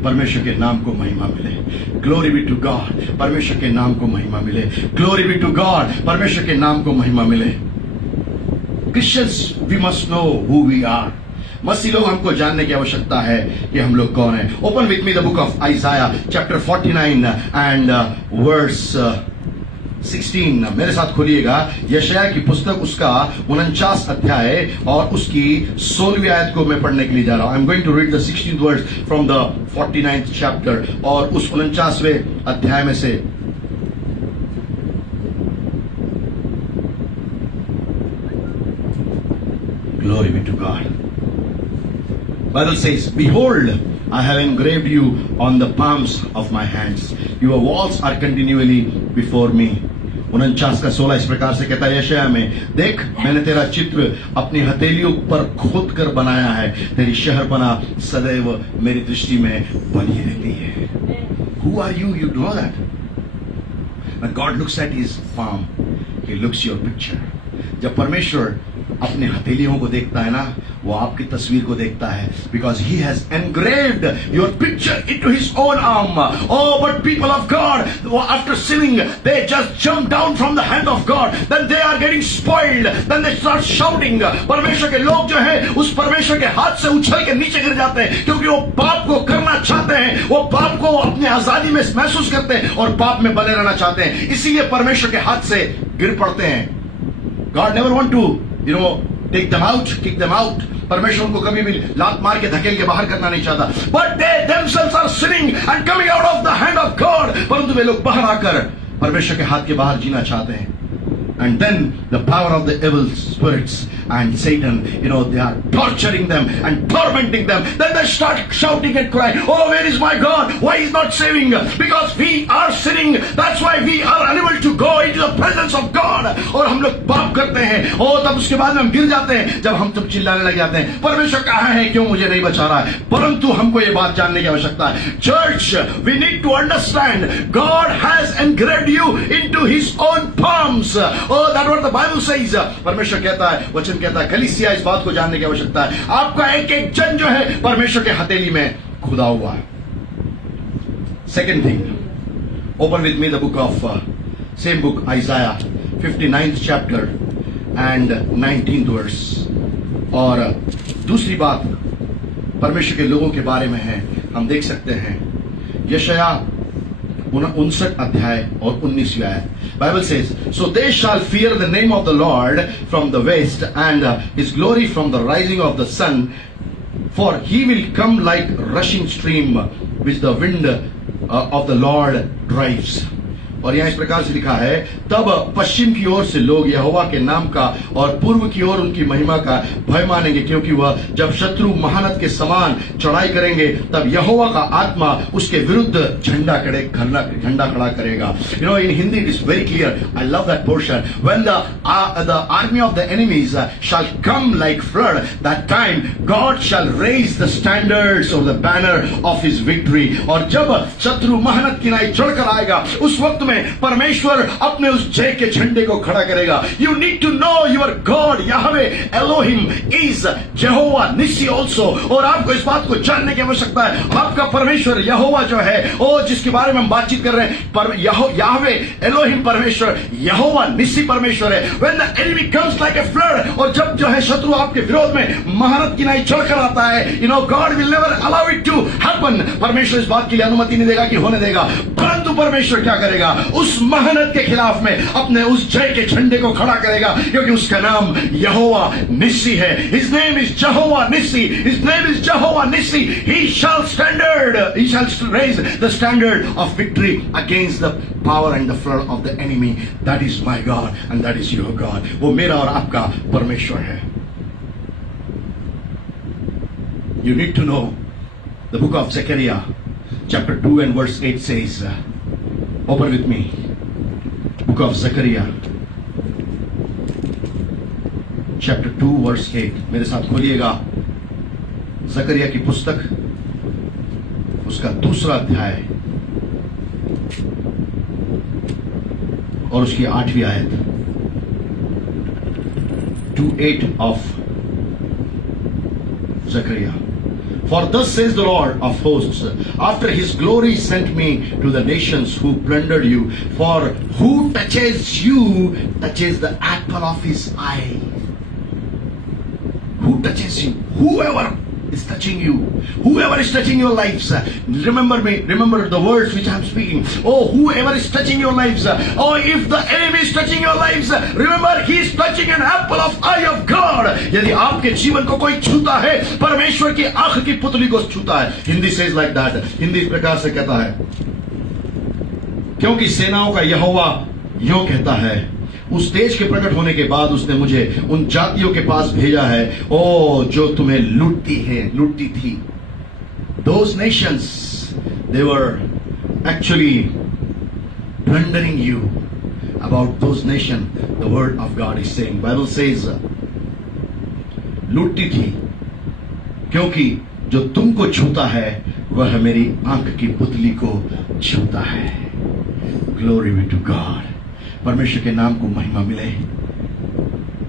परमेश्वर के नाम को महिमा मिले। ग्लोरी बी टू गॉड, परमेश्वर के नाम को महिमा मिले। ग्लोरी बी टू गॉड, परमेश्वर के नाम को महिमा मिले। Christians, we must know who we are. मसीह लोग, हमको जानने की आवश्यकता है कि हम लोग कौन हैं। Open with me the book of Isaiah chapter 49 and verse 16। मेरे साथ खोलिएगा यशाया की पुस्तक, उसका 49 अध्याय और उसकी 16वीं आयत को मैं पढ़ने के लिए जा रहा हूं। I am going to read the 16th verse from the 49th chapter. और उस 49वें अध्याय में से glory be to God. Bible says, behold, I have engraved you on the palms of my hands. Your walls are continually before me. 49 का 16 इस प्रकार से कहता है यशाया में, देख मैंने तेरा चित्र अपनी हथेलियों पर खोद कर बनाया है, तेरी शहरपना सदैव मेरी दृष्टि में बनी रहती है। Who are you? You know that? When God looks at his palm, he looks your picture. जब परमेश्वर अपने हथेलियों को देखता है ना, वो आपकी तस्वीर को देखता है। Because he has engraved your picture into his own arm. Oh, but people of God, after sinning, they just jump down from the hand of God. Then they are getting spoiled. Then they start shouting. परमेश्वर के लोग जो है उस परमेश्वर के हाथ से उछल के नीचे गिर जाते हैं, क्योंकि वो पाप को करना चाहते हैं, वो पाप को अपनी आजादी में महसूस करते हैं और पाप में बने रहना चाहते हैं, इसीलिए परमेश्वर के हाथ से गिर पड़ते हैं। God never want to, take them out, kick them out. परमेश्वर उनको कभी भी लात मार के धकेल के बाहर करना नहीं चाहता। But they themselves are sinning and coming out of the hand of God. परंतु वे लोग बाहर आकर परमेश्वर के हाथ के बाहर जीना चाहते हैं। And then the power of the evil spirits and Satan, they are torturing them and tormenting them. Then they start shouting and crying, oh, where is my God? Why is not saving? Because we are sinning. That's why we are unable to go into the presence of God. और हम लोग पाप करते हैं, और तब उसके बाद में हम गिर जाते हैं, जब हम तब चिल्लाने लग जाते हैं, परमेश्वर कहाँ है, क्यों मुझे नहीं बचा रहा है। परंतु हमको ये बात जानने की आवश्यकता है। Church, we need to understand God has engraved you into His own palms. Oh, that's what the Bible says. परमेश्वर कहता है, वचन कहता है, कलीसिया इस बात को जानने की आवश्यकता है। आपका एक एक जन जो है परमेश्वर के हथेली में खुदा हुआ है। Second thing, open with me the book of same book Isaiah 59th chapter and 19th verse। और दूसरी बात परमेश्वर के लोगों के बारे में है, हम देख सकते हैं यशाया 59 अध्याय और 19वीं आयत। Bible says, so they shall fear the name of the Lord from the west, and his glory from the rising of the sun. For he will come like rushing stream, which the wind of the Lord drives. और यहाँ इस प्रकार से लिखा है, तब पश्चिम की ओर से लोग यहोवा के नाम का और पूर्व की ओर उनकी महिमा का भय मानेंगे, क्योंकि वह जब शत्रु महानद के समान चढ़ाई करेंगे, तब यहोवा का आत्मा उसके विरुद्ध झंडा खड़ा करेगा. You know, in Hindi it is very clear. I love that portion. When the army of the enemies shall come like flood, that time God shall raise the standards or the banner of his victory. और जब शत्रु महानद किनारे चढ़कर आएगा, उस वक्त में परमेश्वर अपने उस जय के झंडे को खड़ा करेगा. You need to know your God Yahweh Elohim is Jehovah Nissi also. और आपको इस बात को जानने की आवश्यकता है, आपका परमेश्वर यहोवा जो है, वो जिसके बारे में हम बातचीत कर रहे हैं, पर याहवे एलोहिम परमेश्वर, यहोवा निस्सी परमेश्वर है. When the enemy comes like a flood, और जब जो है शत्रु आपके विरोध में महानद की नाई चढ़कर आता है, you know, God will never allow it to happen. परमेश्वर इस बात के लिए अनुमति नहीं देगा कि होने देगा, परंतु परमेश्वर क्या करेगा, उस महानद के खिलाफ में अपने उस जय के झंडे को खड़ा करेगा, क्योंकि उसका नाम यहोवा निस्सी है. His name is Jehovah Nissi. His name is Jehovah Nissi. He shall raise the standard of victory against the power and the flood of the enemy. That is my God and that is your God. वो मेरा और आपका परमेश्वर है. You need to know the book of Zechariah chapter 2 and verse 8 says, open with me, book of Zechariah chapter 2 verse 8. मेरे साथ खोलिएगा जकरिया की पुस्तक, उसका 2रा अध्याय और उसकी 8वीं आयत. 2:8 of Zechariah. For thus says the Lord of hosts, after his glory sent me to the nations who plundered you. For who touches you touches the apple of his eye. Who touches you? Whoever is touching you, whoever is touching your lives, remember the words which I am speaking. Oh, whoever is touching your lives, oh, if the enemy is touching your lives, remember he is touching an apple of eye of God. यदि आपके जीवन को कोई छूता है, परमेश्वर की आंख की पुतली को छूता है. Hindi says like that. Hindi इस प्रकार से कहता है, क्योंकि सेनाओं का यहोवा यूं कहता है, उस तेज के प्रकट होने के बाद उसने मुझे उन जातियों के पास भेजा है, ओ जो तुम्हें लूटती थी. Those nations, they were actually plundering you. About those nations, the word of God is saying, Bible says, लूटती थी, क्योंकि जो तुमको छूता है वह मेरी आंख की पुतली को छूता है. Glory be to God. परमेश्वर के नाम को महिमा मिले.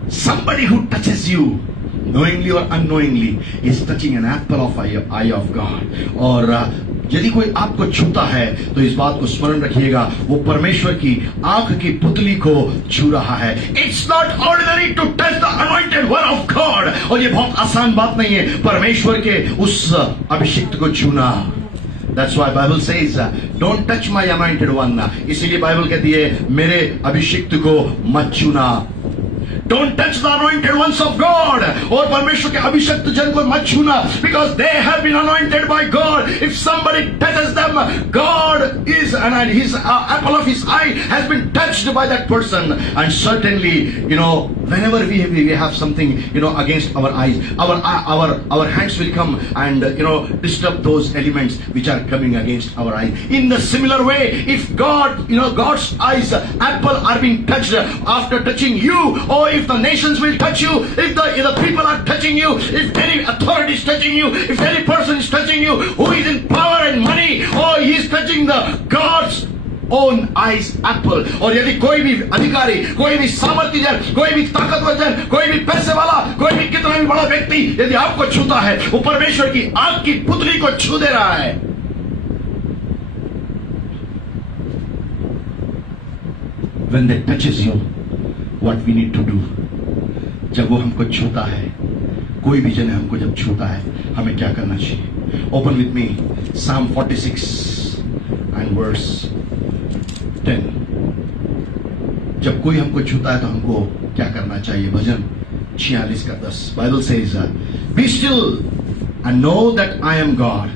Somebody who touches you, knowingly or unknowingly, is touching an apple of eye of God. और यदि कोई आपको छूता है तो इस बात को स्मरण रखिएगा, वो परमेश्वर की आंख की पुतली को छू रहा है. It's not ordinary to touch the anointed one of God. और ये बहुत आसान बात नहीं है परमेश्वर के उस अभिषिक्त को छूना. That's why Bible says, don't touch my anointed one. इसीलिए बाइबल कहती है, मेरे अभिषिक्त को मत छूना. Don't touch the anointed ones of God. और परमेश्वर के अभिषिक्त जन को मत छूना, because they have been anointed by God. If somebody touches them, God is, and his apple of his eye has been touched by that person. And certainly, you know, whenever we have something, you know, against our eyes, our hands will come and, you know, disturb those elements which are coming against our eyes. In the similar way, if God, you know, God's eyes, apple are being touched after touching you, or if the nations will touch you, if the people are touching you, if any authority is touching you, if any person is touching you who is in power and money, or he is touching the God's own eyes apple. और यदि कोई भी अधिकारी, कोई भी सामर्थ्य जन, कोई भी ताकतवर जन, कोई भी पैसे वाला, कोई भी कितना भी बड़ा व्यक्ति यदि आपको छूता है, वो परमेश्वर की आंख की पुतली को छू दे रहा है. When they touches you, what we need to do? जब वो हमको छूता है, कोई भी जन हमको जब छूता है, हमें क्या करना चाहिए? Open with me Psalm 46 and verse 10. जब कोई हमको छूता है तो हमको क्या करना चाहिए? भजन 46 का 10 Bible says, be still and know that I am God.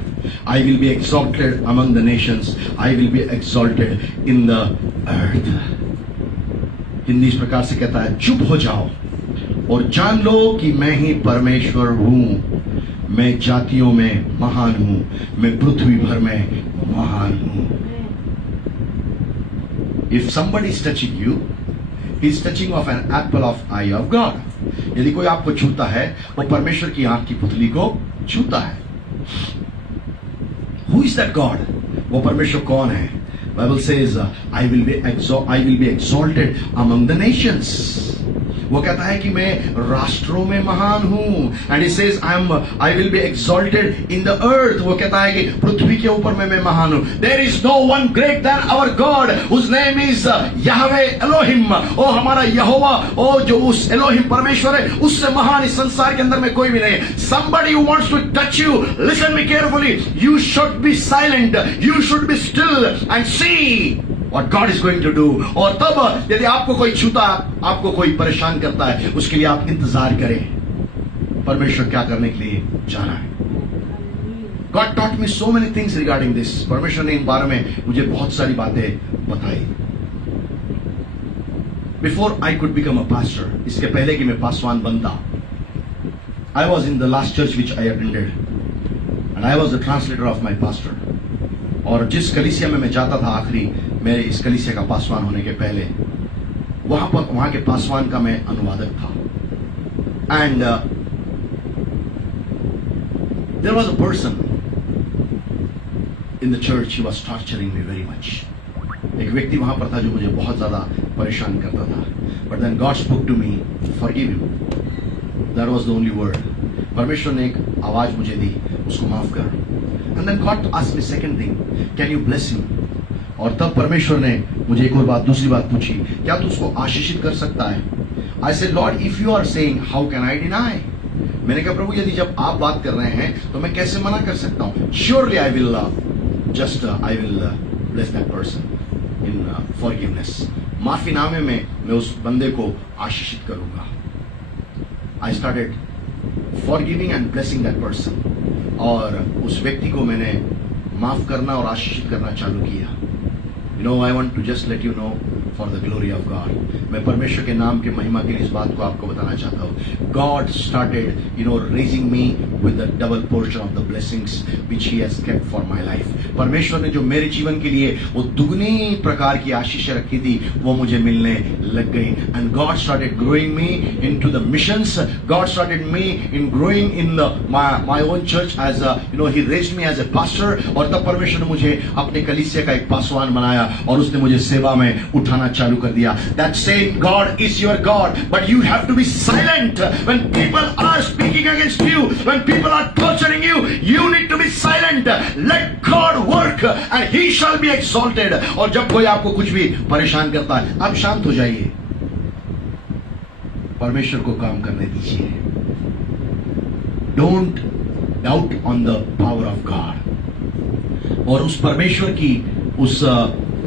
I will be exalted among the nations. I will be exalted in the earth. Hindi इस प्रकार से कहता है, चुप हो जाओ और जान लो कि मैं ही परमेश्वर हूं। मैं जातियों में महान हूं, मैं पृथ्वी भर में महान हूं। If somebody is touching you, he is touching of an apple of eye of God. यदि कोई आपको छूता है, वो परमेश्वर की आंख की पुतली को छूता है। Who is that God? वो परमेश्वर कौन है? Bible says, I will be exalted among the nations. वो कहता है कि मैं राष्ट्रों में महान हूं। And he says I will be exalted in the earth. वो कहता है कि पृथ्वी के ऊपर मैं महान हूं। There is no one great then our God whose name is Yahweh Elohim. ओ हमारा यहोवा, ओ जो उस एलोहिम परमेश्वर है, उससे महान इस संसार के अंदर में कोई भी नहीं। somebody who wants to touch you, listen me carefully, you should be silent, you should be still and see what God is going to do. और तब यदि आपको कोई छूता, आपको कोई परेशान करता है, उसके लिए आप इंतजार करें, परमेश्वर क्या करने के लिए जा रहा है। God taught me so many things regarding this. परमेश्वर ने इन बारे में मुझे बहुत सारी बातें बताई। Before I could become a pastor, इसके पहले कि मैं पासवान बनता, I was in the last church which I attended and I was the translator of my pastor. और जिस कलीसिया में मैं जाता था आखिरी मेरे इस कलीसिया का पासवान होने के पहले, वहां के पासवान का मैं अनुवादक था। And there was a person in the church, he was torturing me very much. एक व्यक्ति वहां पर था जो मुझे बहुत ज्यादा परेशान करता था। But then God spoke to me, forgive him. That was the only word. परमेश्वर ने एक आवाज मुझे दी, उसको माफ कर। And then God asked me second thing, can you bless him? और तब परमेश्वर ने मुझे एक और बात, दूसरी बात पूछी, क्या तू उसको आशीषित कर सकता है? I said, Lord, if you are saying, how can I deny? मैंने कहा प्रभु, यदि जब आप बात कर रहे हैं तो मैं कैसे मना कर सकता हूँ? Surely I will bless that person in forgiveness. माफीनामे में मैं उस बंदे को आशीषित करूंगा। I started forgiving and blessing that person. और उस व्यक्ति को मैंने माफ करना और आशीषित करना चालू किया। You know, I want to just let you know for the glory of God. मैं परमेश्वर के नाम के महिमा के लिए इस बात को आपको बताना चाहता हूँ। God started, raising me with the double portion of the blessings which He has kept for my life. परमेश्वर ने जो मेरे जीवन के लिए वो दुगनी प्रकार की आशीष रखी थी, वो मुझे मिलने लग गई। And God started growing me into the missions. God started me in growing in my own church as He raised me as a pastor. और तब परमेश्वर ने मुझे अपने कलीसिया का एक पासवान बनाया और उसने मुझे सेवा में उठाना चालू कर दिया। That same God is your God, but you have to be silent when people are speaking against you, when people are torturing you. You need to be silent. Let God work and He shall be exalted. और जब कोई आपको कुछ भी परेशान करता है, आप शांत हो जाइए, परमेश्वर को काम करने दीजिए। Don't doubt on the power of God. और उस परमेश्वर की उस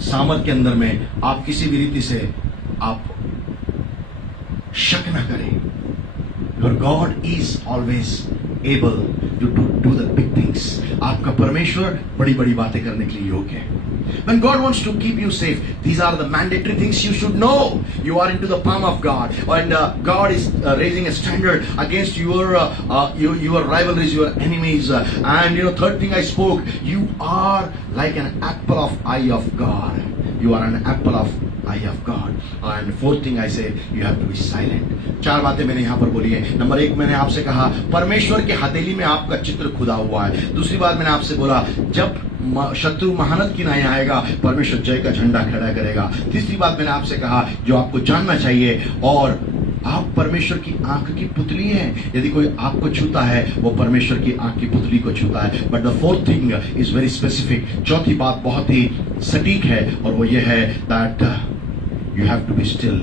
सामर्थ के अंदर में आप किसी भी रीति से आप शक न करें। Your God is always able to do the big things. आपका परमेश्वर बड़ी बड़ी बातें करने के लिए योग्य है। When God wants to keep you safe, these are the mandatory things you should know. You are into the palm of God, and God is raising a standard against your rivalries, your enemies. And third thing I spoke, you are like an apple of eye of God. You are an apple of eye of God. And fourth thing I said, you have to be silent. चार बातें मैंने यहाँ पर बोली है। Number एक, मैंने आपसे कहा परमेश्वर के हथेली में आपका चित्र खुदा हुआ है। दूसरी बात मैंने आपसे बोला, जब शत्रु महानत की नहीं आएगा, परमेश्वर जय का झंडा खड़ा करेगा। तीसरी बात मैंने आपसे कहा जो आपको जानना चाहिए, और आप परमेश्वर की आंख की पुतली हैं। यदि कोई आपको छूता है, वो परमेश्वर की आंख की पुतली को छूता है। But the fourth thing is very specific. चौथी बात बहुत ही सटीक है, और वो ये है that you have to be still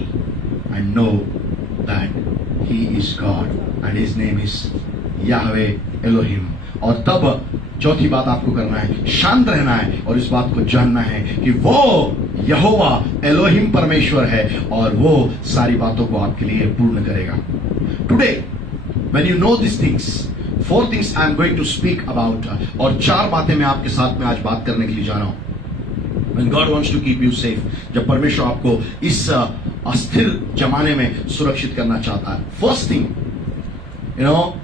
and know that he is God and his name is Yahweh Elohim. और तब चौथी बात आपको करना है, शांत रहना है और इस बात को जानना है कि वो यहोवा एलोहिम परमेश्वर है और वो सारी बातों को आपके लिए पूर्ण करेगा. Today when you know these things, 4 things I am going to speak about, और 4 बातें मैं आपके साथ में आज बात करने के लिए जा रहा हूं. When God wants to keep you safe, जब परमेश्वर आपको इस अस्थिर जमाने में सुरक्षित करना चाहता है. First thing, you know,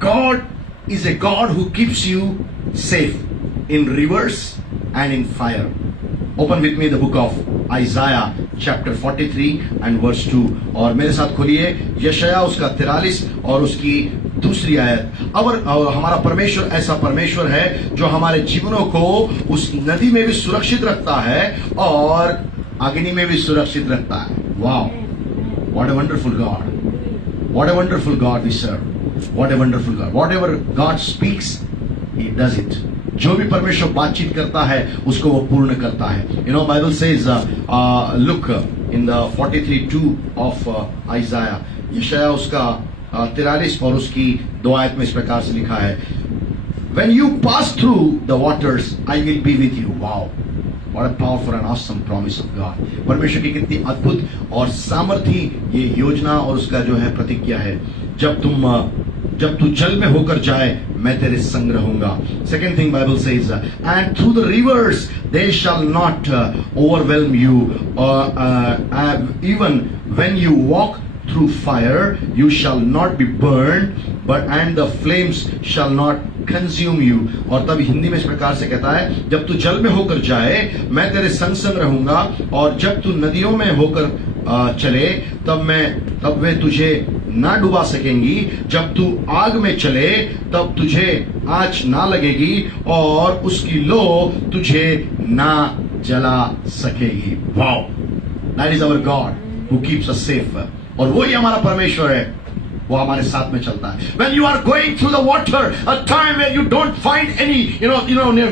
God is a God who keeps you safe in rivers and in fire. Open with me the book of Isaiah chapter 43 and verse 2. और मेरे साथ खोलिए यशाया उसका 43 और उसकी दूसरी आयत. और हमारा परमेश्वर ऐसा परमेश्वर है जो हमारे जीवनों को उस नदी में भी सुरक्षित रखता है और अग्नि में भी सुरक्षित रखता है. Wow, what a wonderful God. What a wonderful God we serve. What a wonderful God. Whatever God speaks, He does it. जो भी परमेश्वर बातचीत करता है उसको वो पूर्ण करता है. You know, Bible says, look in the 43:2 of Isaiah. यशाया उसका 43 और उसकी 2 आयत में इस प्रकार से लिखा है, When you pass through the waters, I will be with you. Wow. What a powerful and awesome promise of God. परमेश्वर की कितनी अद्भुत और सामर्थी ये योजना और उसका जो है प्रतिज्ञा है. जब तू जल में होकर जाए मैं तेरे संग रहूंगा. Second thing Bible says, and through the rivers they shall not overwhelm you, even when you walk through fire you shall not be burned, and the flames shall not consume you. और तब हिंदी में इस प्रकार से कहता है, जब तू जल में होकर जाए मैं तेरे संग संग रहूंगा, और जब तू नदियों में होकर चले तब वे तुझे ना डुबा सकेंगी. जब तू आग में चले तब तुझे आँच ना लगेगी और उसकी लो तुझे ना जला सकेगी. Wow, that is our God who keeps us safe. और वही हमारा परमेश्वर है, वो हमारे साथ में चलता है. When you are going through the water, a time where you don't find any,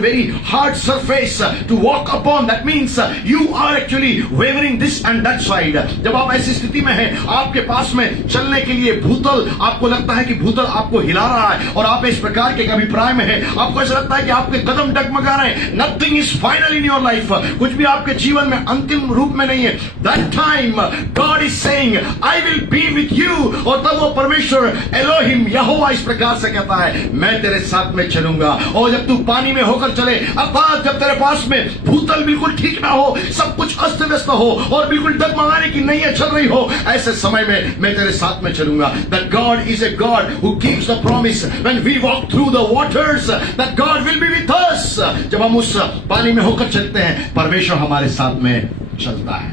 very hard surface to walk upon, that means you are actually wavering this and that side. जब आप ऐसी स्थिति में हैं, आपके पास में चलने के लिए भूतल, आपको लगता है कि भूतल आपको हिला रहा है और आप इस प्रकार के अभिप्राय में हैं, आपको ऐसा लगता है कि आपके कदम डगमगा रहे हैं. Nothing is final in your life. कुछ भी आपके जीवन में अंतिम रूप में नहीं है. That time God is saying, I will be with you. और तब वो परमेश्वर एलोहिम यहोवा इस प्रकार से कहता है, मैं तेरे साथ में चलूंगा. और जब तू पानी में होकर चले, अर्थात जब तेरे पास में भूतल बिल्कुल ठीक ना हो, सब कुछ अस्त व्यस्त हो और बिल्कुल डगमगाने की नैया चल रही हो, ऐसे समय में मैं तेरे साथ में चलूंगा. That God is a God who keeps the promise. When we walk through the waters, that God will be with us. जब हम उस पानी में होकर चलते हैं, परमेश्वर हमारे साथ में चलता है.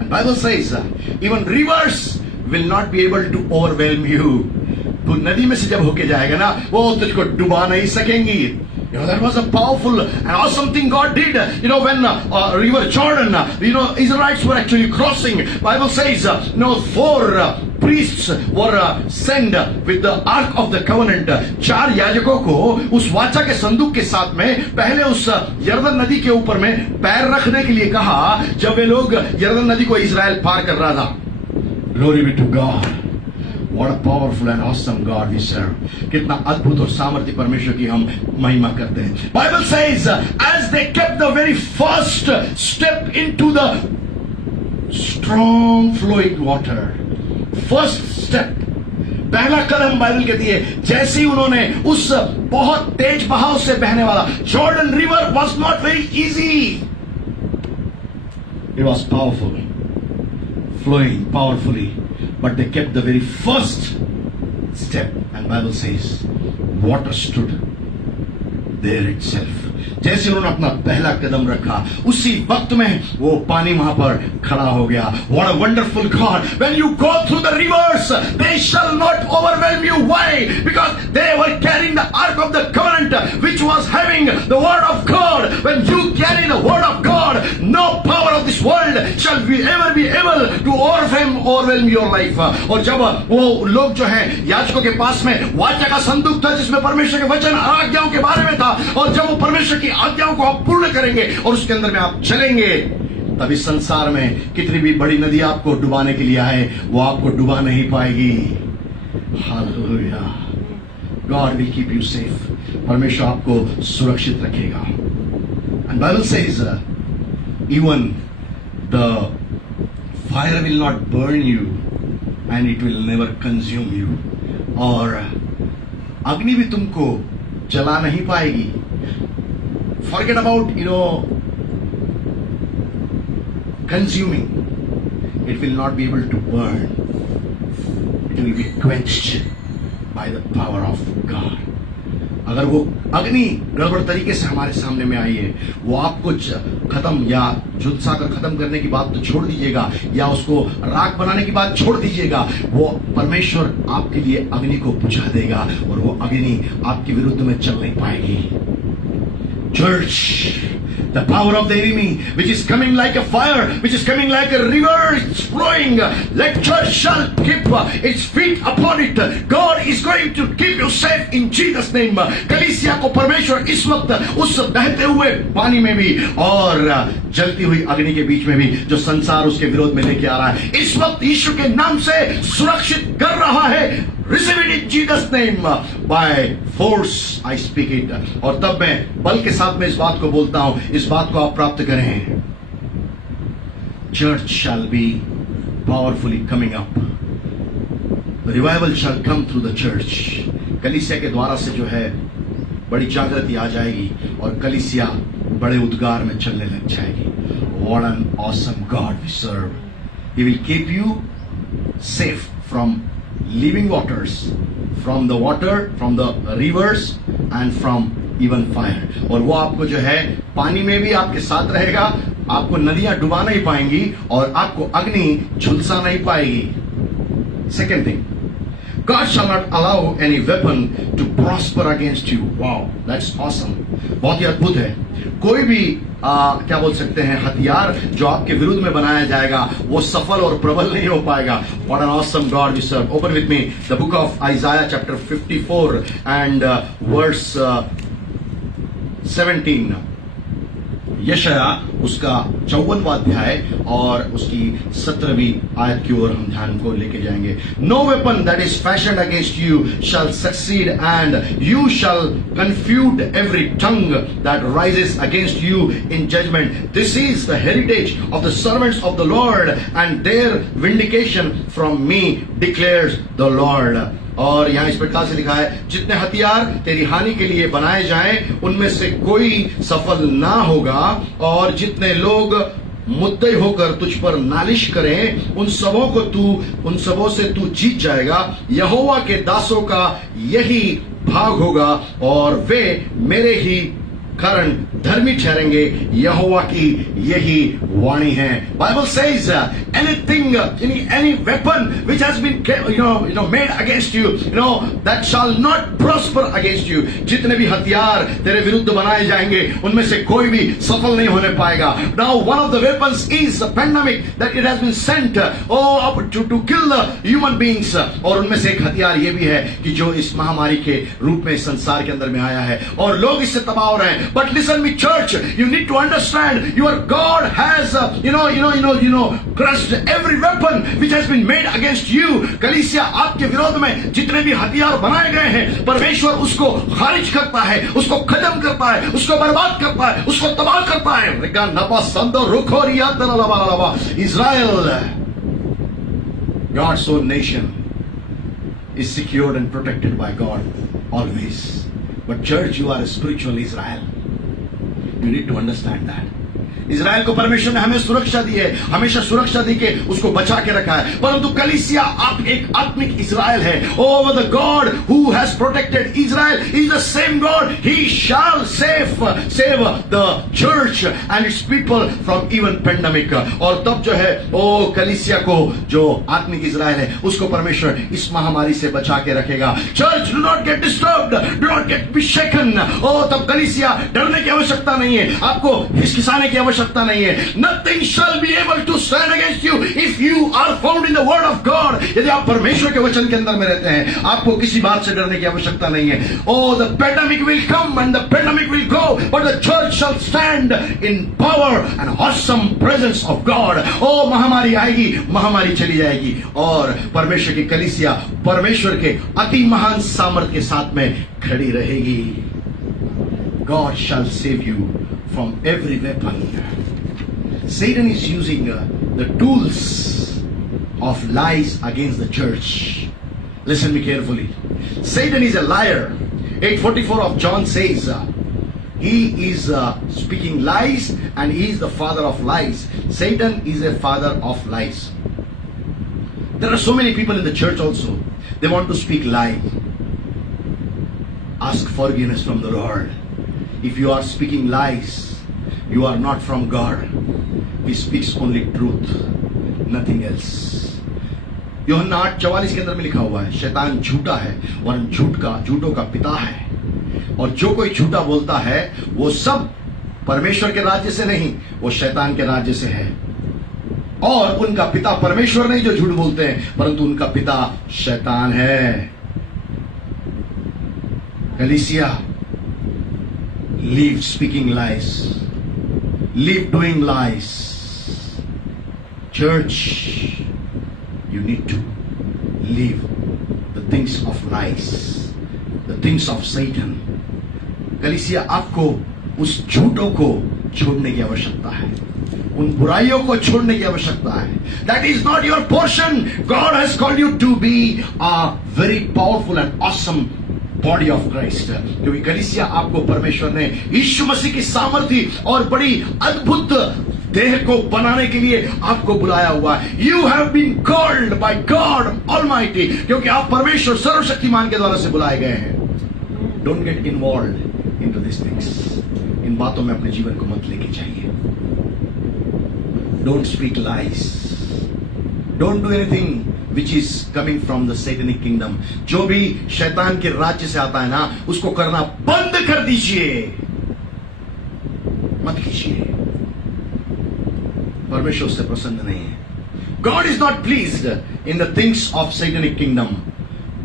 And Bible says, even rivers will not be able to overwhelm you. तो नदी में से जब होके जाएगा ना, वो तुझको डुबा नहीं सकेंगी. That was a powerful and awesome thing God did. When river Jordan, Israelites were actually crossing. Bible says, 4 priests were sent with the Ark of the Covenant. 4 याजकों को उस वाचा के संदूक के साथ में पहले उस यरदन नदी के ऊपर में पैर रखने के लिए कहा, जब वे लोग यरदन नदी को इजराइल पार कर रहा था. Glory be to God. What a powerful and awesome God we serve. कितना अद्भुत और सामर्थ्य परमेश्वर की हम महिमा करते हैं. Bible says, as they kept the very first step into the strong flowing water. First step, पहला कदम बाइबल कहती है, जैसे ही उन्होंने उस बहुत तेज बहाव से बहने वाला Jordan River was not very easy. It was powerful, flowing powerfully, but they kept the very first step, and Bible says water stood there itself. जैसे उन्होंने अपना पहला कदम रखा, उसी वक्त में वो पानी वहां पर खड़ा हो गया. What a wonderful God. When you go through the rivers, they shall not overwhelm you. Why? Because they were carrying the Ark of the Covenant, which was having the Word of God. When you carry the Word of God, no power of this world shall ever be able to overwhelm your life. और जब वो लोग जो हैं याजकों के पास में वाचा का संदूक था, जिसमें परमेश्वर के वचन आज्ञाओं के बारे में था, और जब वो परमेश्वर की आज्ञाओं को आप पूर्ण करेंगे और उसके अंदर में आप चलेंगे, तभी संसार में कितनी भी बड़ी नदी आपको डुबाने के लिए आए, वो आपको डुबा नहीं पाएगी. Hallelujah. God will keep you safe. परमेश्वर आपको सुरक्षित रखेगा. And Bible says, even the fire will not burn you and it will never consume you. और अग्नि भी तुमको जला नहीं पाएगी. Forget about, consuming. It will not be able to burn. It will be quenched by the power of God. अगर वो अग्नि गड़बड़ तरीके से हमारे सामने में आई है, वो आपको खत्म या झुलसा कर खत्म करने की बात तो छोड़ दीजिएगा, या उसको राख बनाने की बात छोड़ दीजिएगा, वो परमेश्वर आपके लिए अग्नि को बुझा देगा और वो अग्नि आपके विरुद्ध में चल नहीं पाएगी. Church, the power of the enemy, which is coming like a fire, which is coming like a river, it's flowing. Let church shall keep its feet upon it. God is going to keep you safe in Jesus' name. कलीसिया को परमेश्वर इस वक्त उस बहते हुए पानी में भी और जलती हुई अग्नि के बीच में भी जो संसार उसके विरोध में लेके आ रहा है, इस वक्त यीशु के नाम से सुरक्षित कर रहा है. Receive it in Jesus' name. By force I speak it. और तब मैं बल के साथ में इस बात को बोलता हूं, इस बात को आप प्राप्त करें. Church shall be powerfully coming up. The revival shall come through the church. कलीसिया के द्वारा से जो है बड़ी जागृति आ जाएगी और कलीसिया बड़े उद्गार में चलने लग जाएगी. What an awesome God we serve. He will keep you safe from living waters, from the water, from the rivers and from even fire. और वो आपको जो है पानी में भी आपके साथ रहेगा, आपको नदियां डुबा नहीं पाएंगी और आपको अग्नि झुलसा नहीं पाएगी. Second thing, God shall not allow any weapon to prosper against you. Wow, that's awesome. बहुत ही अद्भुत है. कोई भी क्या बोल सकते हैं हथियार जो आपके विरुद्ध में बनाया जाएगा वो सफल और प्रबल नहीं हो पाएगा. What an awesome God we serve. Open with me the book of Isaiah chapter 54 and verse 17. यशाया उसका 54वां अध्याय और उसकी 17वीं आयत की ओर हम ध्यान को लेके जाएंगे. No weapon that is fashioned against you shall succeed and you shall confute every tongue that rises against you in judgment. This is the heritage of the servants of the Lord and their vindication from me declares the Lord. और यहाँ इस प्रकार से लिखा है, जितने हथियार तेरी हानि के लिए बनाए जाएं उनमें से कोई सफल ना होगा और जितने लोग मुद्दई होकर तुझ पर नालिश करें उन सबों से तू जीत जाएगा. यहोवा के दासों का यही भाग होगा और वे मेरे ही कारण धर्मी ठहरेंगे. यहोवा की यही वाणी है. Bible says anything, any weapon which has been made against you, that shall not prosper against you. जितने भी हथियार तेरे विरुद्ध बनाए जाएंगे उनमें से कोई भी सफल नहीं होने पाएगा. Now one of the weapons is a pandemic that it has been sent up to kill the human beings. और उनमें से एक हथियार ये भी है कि जो इस महामारी के रूप में संसार के अंदर में आया है और लोग इससे तबाह हो रहे हैं. But listen me, church, you need to understand your God has crushed every weapon which has been made against you. कलीसिया आपके विरोध में जितने भी हथियार बनाए गए हैं परमेश्वर उसको खारिज करता है, उसको खत्म करता है, उसको बर्बाद करता है, उसको तबाह करता है. Israel, God's own nation, is secured and protected by God always. But church, you are a spiritual Israel. You need to understand that. Israel को परमेश्वर ने हमें सुरक्षा दी है, हमेशा सुरक्षा दी के उसको बचा के रखा है. परंतु कलीसिया आप एक आत्मिक इज़राइल है. Oh, the God who has protected Israel is the same God. He shall save the church and its people from even pandemic. और तब जो है कलीसिया को जो आत्मिक इज़राइल है उसको परमेश्वर इस महामारी से बचा के रखेगा. Church, do not get disturbed, do not get be shaken. तब कलीसिया डरने की आवश्यकता नहीं है, आपको हिचकिचाने की आवश्यकता नहीं है. Nothing shall be able to stand against you if you are found in the word of God. यदि आप परमेश्वर के वचन के अंदर में रहते हैं आपको किसी बात से डरने की आवश्यकता नहीं है. The pandemic will come and the pandemic will go, but the church shall stand in power and awesome presence of God. महामारी आएगी, महामारी चली जाएगी और परमेश्वर की कलीसिया परमेश्वर के अति महान सामर्थ के साथ में खड़ी रहेगी. God shall save you from every weapon. Satan is using the tools of lies against the church. Listen me carefully. Satan is a liar. 8:44 of John says, he is speaking lies and he is the father of lies. Satan is a father of lies. There are so many people in the church also. They want to speak lie. Ask forgiveness from the Lord. If you are speaking lies, you are not from God. He speaks only truth, nothing else. यूहन्ना 8:44 के अंदर में लिखा हुआ है, शैतान झूठा है वरन झूठों का पिता है, और जो कोई झूठा बोलता है वो सब परमेश्वर के राज्य से नहीं, वो शैतान के राज्य से है। और उनका पिता परमेश्वर नहीं जो झूठ बोलते हैं, परंतु उनका पिता शैतान है। कलीसिया, leave speaking lies, leave doing lies. Church, you need to leave the things of lies, the things of Satan. कलीसिया, आपको उस झूठों को छोड़ने की आवश्यकता है, उन बुराइयों को छोड़ने की आवश्यकता है. That is not your portion. God has called you to be a very powerful and awesome body of Christ. क्योंकि कलीसिया, आपको परमेश्वर ने यीशु मसीह की सामर्थ्य और बड़ी अद्भुत देह को बनाने के लिए आपको बुलाया हुआ है. You have been called by God Almighty, क्योंकि आप परमेश्वर सर्वशक्तिमान के द्वारा से बुलाए गए हैं. Don't get involved into this things. इन बातों में अपने जीवन को मत लेके जाइए. Don't speak lies. Don't do anything which is coming from the satanic kingdom. जो भी शैतान के राज्य से आता है ना, उसको करना बंद कर दीजिए, मत कीजिए. परमेश्वर उससे प्रसन्न नहीं है. God is not pleased in the things of satanic kingdom.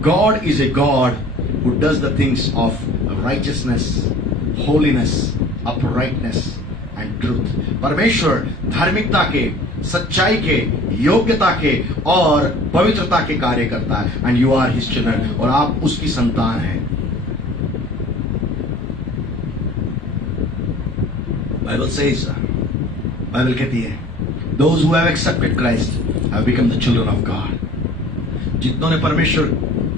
God is a God who does the things of righteousness, holiness, uprightness and truth. परमेश्वर धार्मिकता के, सच्चाई के, योग्यता के और पवित्रता के कार्य करता है. And you are his children, और आप उसकी संतान हैं. बाइबल सेज, बाइबल कहती है, those who have accepted Christ have become the children of God. जितनों ने परमेश्वर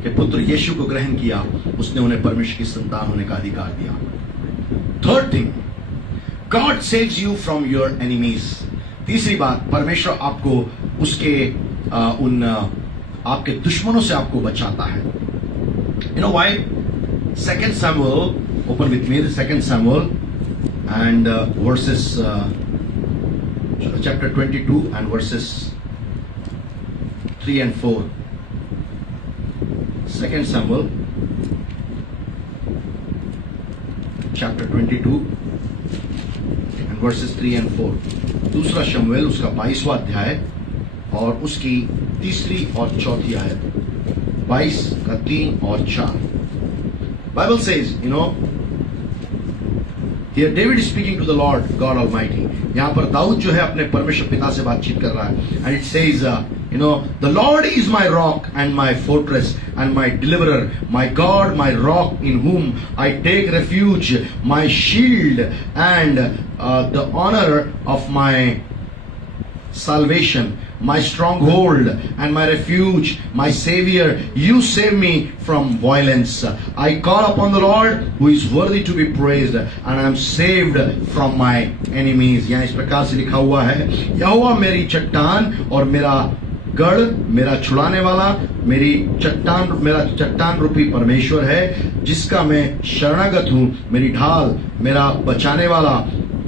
के पुत्र यीशु को ग्रहण किया, उसने उन्हें परमेश्वर की संतान होने का अधिकार दिया. Third thing, God saves you from your enemies. तीसरी बात, परमेश्वर आपको उसके आपके दुश्मनों से आपको बचाता है. You know why? 2 Samuel, open with me the 2 Samuel and verses chapter 22 and verses 3 and 4. 2 Samuel chapter 22 and verses 3 and 4. दूसरा शमूएल उसका 22वां अध्याय और उसकी तीसरी और चौथी आयत. 22 का 3 और 4. Bible says, you know, here David is speaking to the Lord God Almighty. यहां पर दाऊद जो है अपने परमेश्वर पिता से बातचीत कर रहा है. And it says, you know, the Lord is my rock and my fortress and my deliverer, my God, my rock in whom I take refuge, my shield and the honor of my salvation, my stronghold and my refuge, my savior. You save me from violence. I call upon the Lord who is worthy to be praised and I am saved from my enemies. यहाँ इस प्रकार से लिखा हुआ है, यहोवा मेरी चट्टान और मेरा गढ़, मेरा छुड़ाने वाला, मेरा चट्टान रूपी परमेश्वर है, जिसका मैं शरणागत हूं. मेरी ढाल, मेरा बचाने वाला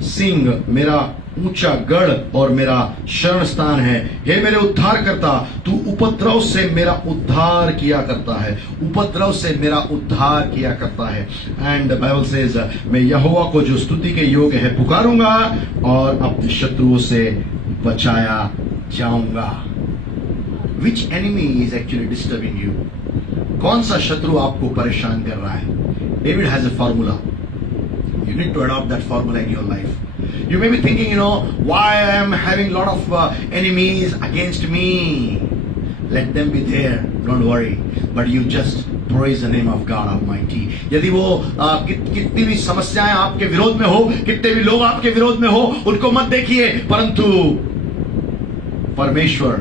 सिंह, मेरा ऊंचा गढ़ और मेरा शरण स्थान है. हे मेरे उद्धार करता, तू उपद्रव से मेरा उद्धार किया करता है. उपद्रव से मेरा उद्धार किया करता है. एंड बाइबल सेज, मैं यहोवा को जो स्तुति के योग्य है पुकारूंगा और अपने शत्रुओं से बचाया जाऊंगा. Which enemy is actually disturbing you? कौन सा शत्रु आपको परेशान कर रहा है? David has a formula. You need to adopt that formula in your life. You may be thinking, you know, why I am having a lot of enemies against me. Let them be there. Don't worry. But you just Praise the name of God Almighty. यदि वो कितनी भी समस्याएं आपके विरोध में हो, कितने भी लोग आपके विरोध में हो, उनको मत देखिए, परंतु परमेश्वर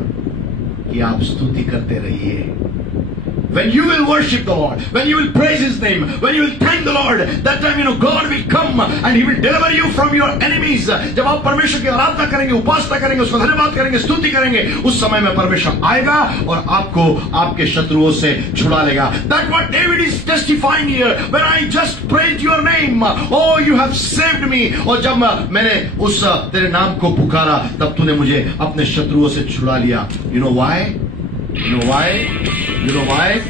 की आप स्तुति करते रहिए. When you will worship the Lord, when you will praise His name, when you will thank the Lord, that time God will come and He will deliver you from your enemies. जब आप परमेश्वर की आराधना करेंगे, उपासना करेंगे, उसका धन्यवाद करेंगे, स्तुति करेंगे, उस समय में परमेश्वर आएगा और आपको आपके शत्रुओं से छुड़ा लेगा. That's what David is testifying here. When I just prayed your name, oh you have saved me. और jab मैंने उस तेरे नाम को पुकारा, तब तूने मुझे अपने शत्रुओं से छुड़ा लिया. You know why? You know why? You know why?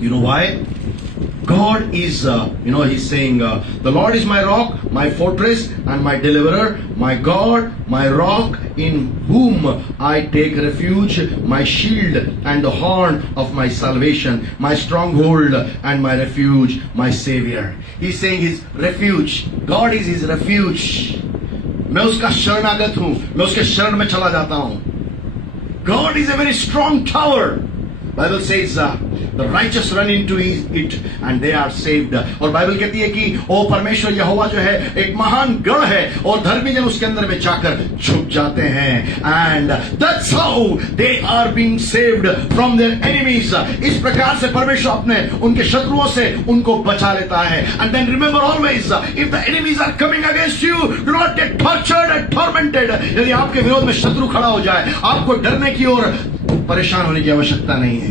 You know why? God is, He's saying, the Lord is my rock, my fortress, and my deliverer, my God, my rock, in whom I take refuge, my shield and the horn of my salvation, my stronghold and my refuge, my Savior. He's saying his refuge. God is his refuge. मैं उसका शरणागत हूं, मैं उसके शरण में चला जाता हूं. God is a very strong tower. Bible says the righteous run into it and they are saved. और बाइबल कहती है कि ओ परमेश्वर यहोवा जो है एक महान गढ़ है और धर्मी जन उसके अंदर में जाकर छुप जाते हैं. And that's how they are being saved from their enemies. इस प्रकार से परमेश्वर अपने उनके शत्रुओं से उनको बचा लेता है. And then remember always, if the enemies are coming against you, do not get tortured and tormented. यदि आपके विरोध में शत्रु खड़ा हो जाए, आपको डरने की और परेशान होने की आवश्यकता नहीं है.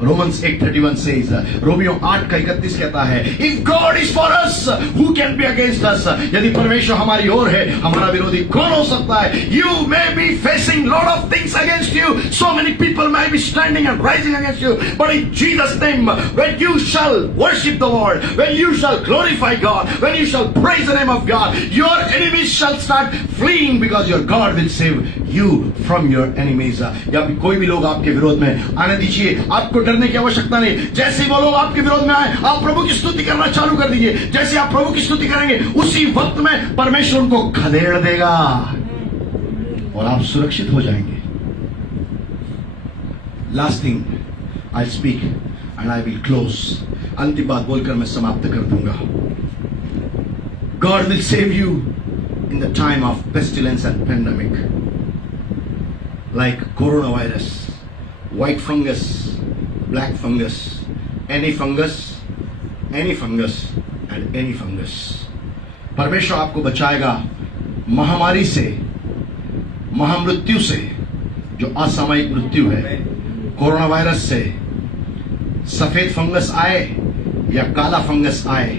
Romans 8:31 says, रोमियो 8:31 कहता है, if God is for us, who can be against us? यदि परमेश्वर हमारी ओर है, हमारा विरोधी कौन हो सकता है? You may be facing lot of things against you. So many people may be standing and rising against you. But in Jesus' name, when you shall worship the Lord, when you shall glorify God, when you shall praise the name of God, your enemies shall start fleeing because your God will save you from your enemies. या कोई भी लोग आपके विरोध में आने दीजिए, आपको डरने की आवश्यकता नहीं. जैसे वो लोग आपके विरोध में आए, आप प्रभु की स्तुति करना चालू कर दीजिए. जैसे आप प्रभु की स्तुति करेंगे, उसी वक्त में परमेश्वर उनको खदेड़ देगा और आप सुरक्षित हो जाएंगे. Last thing I speak and I will close. अंतिम बात बोलकर मैं समाप्त कर दूंगा. God will save you in the time of pestilence and pandemic, like corona virus, white fungus, black fungus, any fungus and any fungus. परमेश्वर आपको बचाएगा महामारी से, महामृत्यु से, जो असामयिक मृत्यु है, कोरोना वायरस से, सफेद फंगस आए या काला फंगस आए,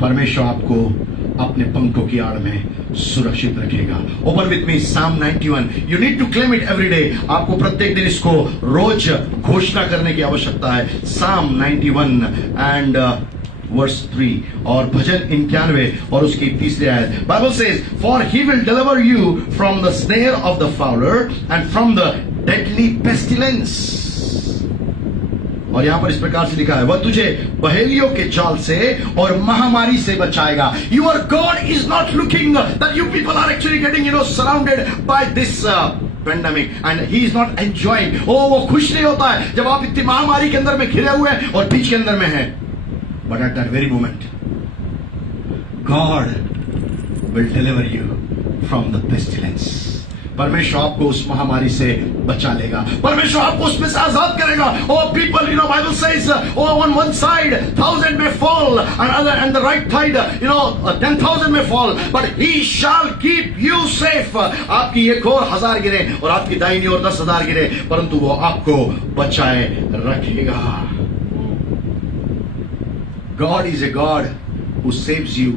परमेश्वर आपको अपने पंखों की आड़ में सुरक्षित रखेगा. Open with me Psalm 91. You need to claim it every day. आपको प्रत्येक दिन इसको रोज घोषणा करने की आवश्यकता है. Psalm 91 एंड वर्स 3 और भजन 91 और उसकी तीसरी आयत. Bible says, for he will deliver you from the snare of the Fowler and from the deadly pestilence. और यहां पर इस प्रकार से लिखा है, वह तुझे बहेलियों के जाल से और महामारी से बचाएगा. Your God is not looking that you people are actually getting surrounded by this pandemic and he is not enjoying. वो खुश नहीं होता है जब आप इतनी महामारी के अंदर में घिरे हुए हैं और बीच के अंदर में हैं. But at that very moment, God will deliver you from the pestilence. परमेश्वर आपको उस महामारी से बचा लेगा. परमेश्वर आपको उसमें से आजाद करेगा. Oh people, Bible says, on one side 1,000 may fall, and the right side, 10,000 may fall, but he shall keep you safe. आपकी एक और 1,000 गिरे और आपकी दाहिनी ओर 10,000 गिरे, परंतु वो आपको बचाए रखेगा. God is a God who saves you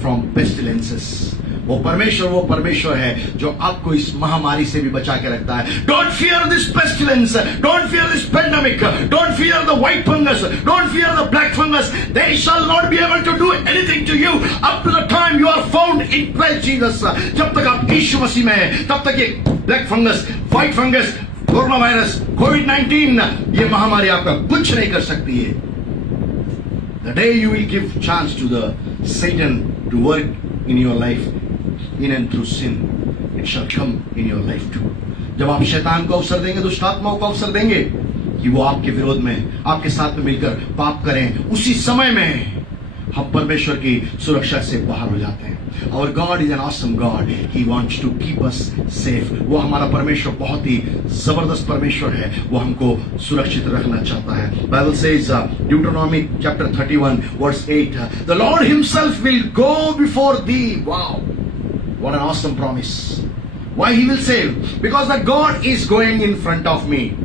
from pestilences. वो परमेश्वर है जो आपको इस महामारी से भी बचा के रखता है. Don't fear this pestilence, don't fear this pandemic, don't fear the white fungus, don't fear the black fungus. They shall not be able to do anything to you up to the time you are found in Christ Jesus. जब तक आप यीशु मसीह में हैं, तब तक ये black fungus, white fungus, corona virus, कोविड-19, ये महामारी आपका कुछ नहीं कर सकती है. The day you will give chance to the Satan to work in your life, in and through sin, it shall come in your life too. जब आप शैतान को अवसर देंगे, दुष्ट आत्माओं को अवसर देंगे, कि वो आपके विरोध में, आपके साथ में मिलकर पाप करें, उसी समय में हम परमेश्वर की सुरक्षा से बाहर हो जाते हैं। Our God is an awesome God. He wants to keep us safe. वो हमारा परमेश्वर बहुत ही जबरदस्त परमेश्वर है, वो हमको सुरक्षित रखना चाहता है। Bible says, Deuteronomy chapter 31 verse 8, the Lord himself will go before thee. Wow, what an awesome promise. Why he will save? Because that God is going in front of me.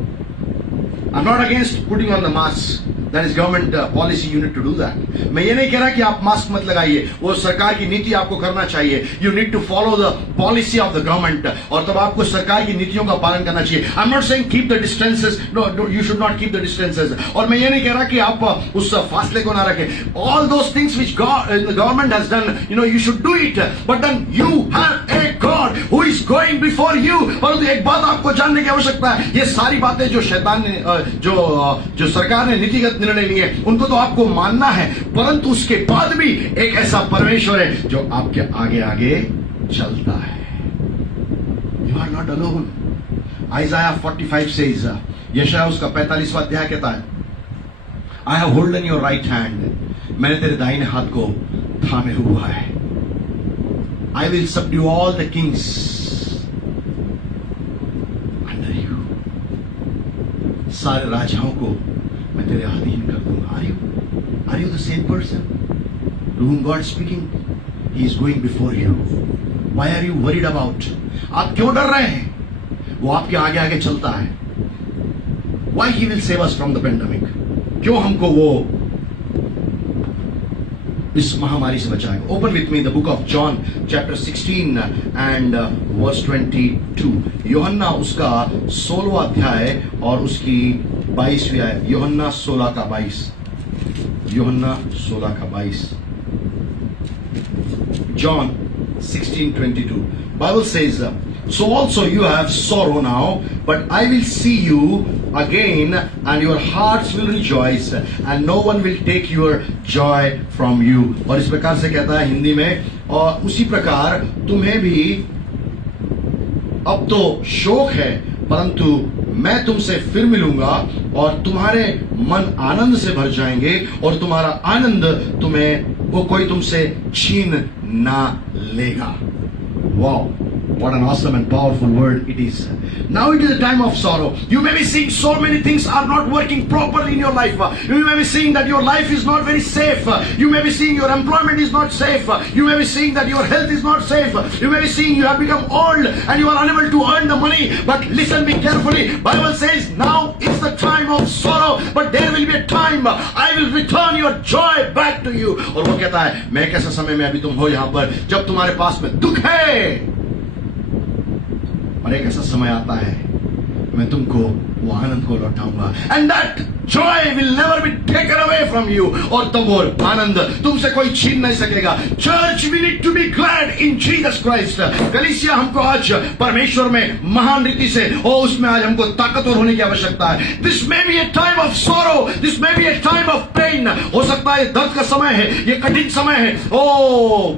I'm not against putting on the mask. That is government policy, you need to do that. मैं ये नहीं कह रहा कि आप mask मत लगाइए, वो सरकार की नीति आपको करना चाहिए. You need to follow the policy of the government. और तब आपको सरकार की नीतियों का पालन करना चाहिए. I'm not saying keep the distances. No, you should not keep the distances. और मैं ये नहीं कह रहा कि आप उस फासले को ना रखें. All those things which the government has done, you should do it. But then you have a God who is going before you. परंतु एक बात आपको जानने की आवश्यकता है, ये सारी बातें जो शैतान ने, जो सरकार ने नीतिगत निर्णय लिए, उनको तो आपको मानना है, परंतु उसके बाद भी एक ऐसा परमेश्वर है जो आपके आगे आगे चलता है. You are not alone. Isaiah 45 says, यशायाह उसका 45वां अध्याय कहता है, I have holden your right hand. मैंने तेरे दाहिने हाथ को थामे हुआ है. I will subdue all the kings under you. सारे राजाओं को मैं तेरे अधीन कर दूंगा. Are you the same person to whom God is speaking? He is going before you. Why are you worried about? आप क्यों डर रहे हैं? वो आपके आगे आगे चलता है. Why he will save us from the pandemic? क्यों हमको वो इस महामारी से बचाएगा? Open with me the book of John chapter 16 and verse 22. यूहन्ना उसका 16वां अध्याय और उसकी 22वीं आयत. यूहन्ना 16 का 22. यूहन्ना 16 का 22. John 16:22. Bible says, so also you have sorrow now, but I will see you again, and your hearts will rejoice, and no one will take your joy from you. और इस प्रकार से कहता है हिंदी में, और उसी प्रकार तुम्हें भी अब तो शोक है, परंतु मैं तुमसे फिर मिलूंगा और तुम्हारे मन आनंद से भर जाएंगे, और तुम्हारा आनंद कोई तुमसे छीन ना लेगा. Wow, what an awesome and powerful word it is. Now it is a time of sorrow. You may be seeing so many things are not working properly in your life. You may be seeing that your life is not very safe. You may be seeing your employment is not safe. You may be seeing that your health is not safe. You may be seeing you have become old and you are unable to earn the money. But listen me carefully. Bible says now is the time of sorrow, but there will be a time I will return your joy back to you. और वो कहता है, मैं कैसे समय में अभी तुम हो यहाँ पर जब तुम्हारे पास में दुख है, और एक ऐसा समय आता है मैं तुमको वो आनंद को लौटाऊंगा. And that joy will never be taken away from you. और तब वो आनंद तुमसे कोई छीन नहीं सकेगा. Church, we need to be glad in Jesus Christ. कलीसिया, हमको आज परमेश्वर में महान रीति से उसमें आज हमको ताकतवर होने की आवश्यकता है. This may be a time of sorrow. This may be a time of pain. हो सकता है दर्द का समय है, ये कठिन समय है.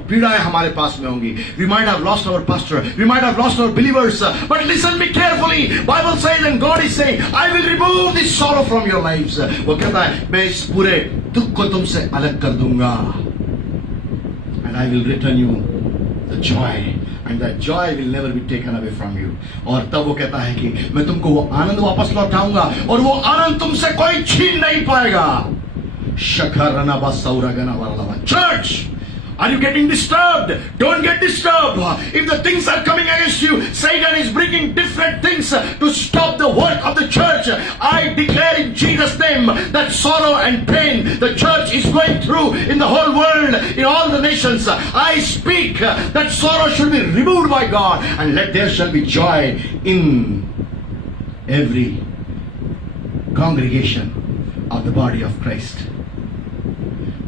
पीड़ाएं हमारे पास में होंगी. We might have lost our pastor. We might have lost our believers. But listen me carefully. Bible says and God is saying, I will remove this sorrow from your lives. वो कहता है मैं इस पूरे दुख को तुमसे अलग कर दूंगा. And I will return you the joy. And that joy will never be taken away from you. और तब वो कहता है कि मैं तुमको वो आनंद वापस लौटाऊंगा और वो आनंद तुमसे कोई छीन नहीं पाएगा. Church, are you getting disturbed? Don't get disturbed. If the things are coming against you, Satan is bringing different things to stop the work of the church. I declare in Jesus' name that sorrow and pain the church is going through in the whole world, in all the nations. I speak that sorrow should be removed by God, and let there shall be joy in every congregation of the body of Christ.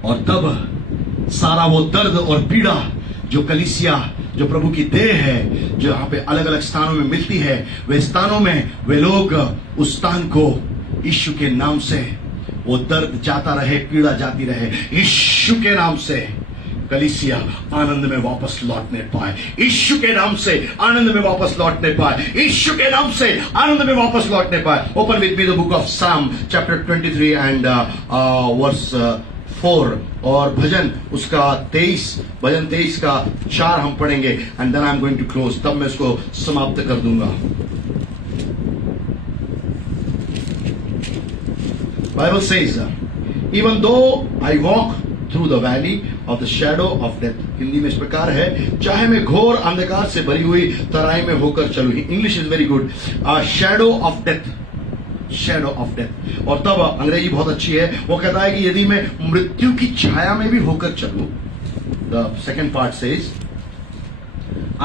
और तब सारा वो दर्द और पीड़ा जो कलीसिया, जो प्रभु की देह है, जो यहाँ पे अलग अलग स्थानों में मिलती है, वे स्थानों में वे लोग उस स्थान को यीशु के नाम से वो दर्द जाता रहे, पीड़ा जाती रहे. यीशु के नाम से कलीसिया आनंद में वापस लौटने पाए, यीशु के नाम से आनंद में वापस लौटने पाए, यीशु के नाम से आनंद में वापस लौटने पाए। Open with me the book of Psalm chapter 23 and verse 4 और भजन उसका 23 का 4 हम पढ़ेंगे and then I am going to close, तब मैं इसको समाप्त कर दूंगा। Bible says, even though I walk through the valley of the shadow of death, Hindi में इस प्रकार है, चाहे मैं घोर अंधकार से भरी हुई तराई में होकर चलूं। English is very good, shadow of death, shadow of death. और तब अंग्रेजी बहुत अच्छी है, वो कहता है कि यदि मैं मृत्यु की छाया में भी होकर चलूं, the second part says,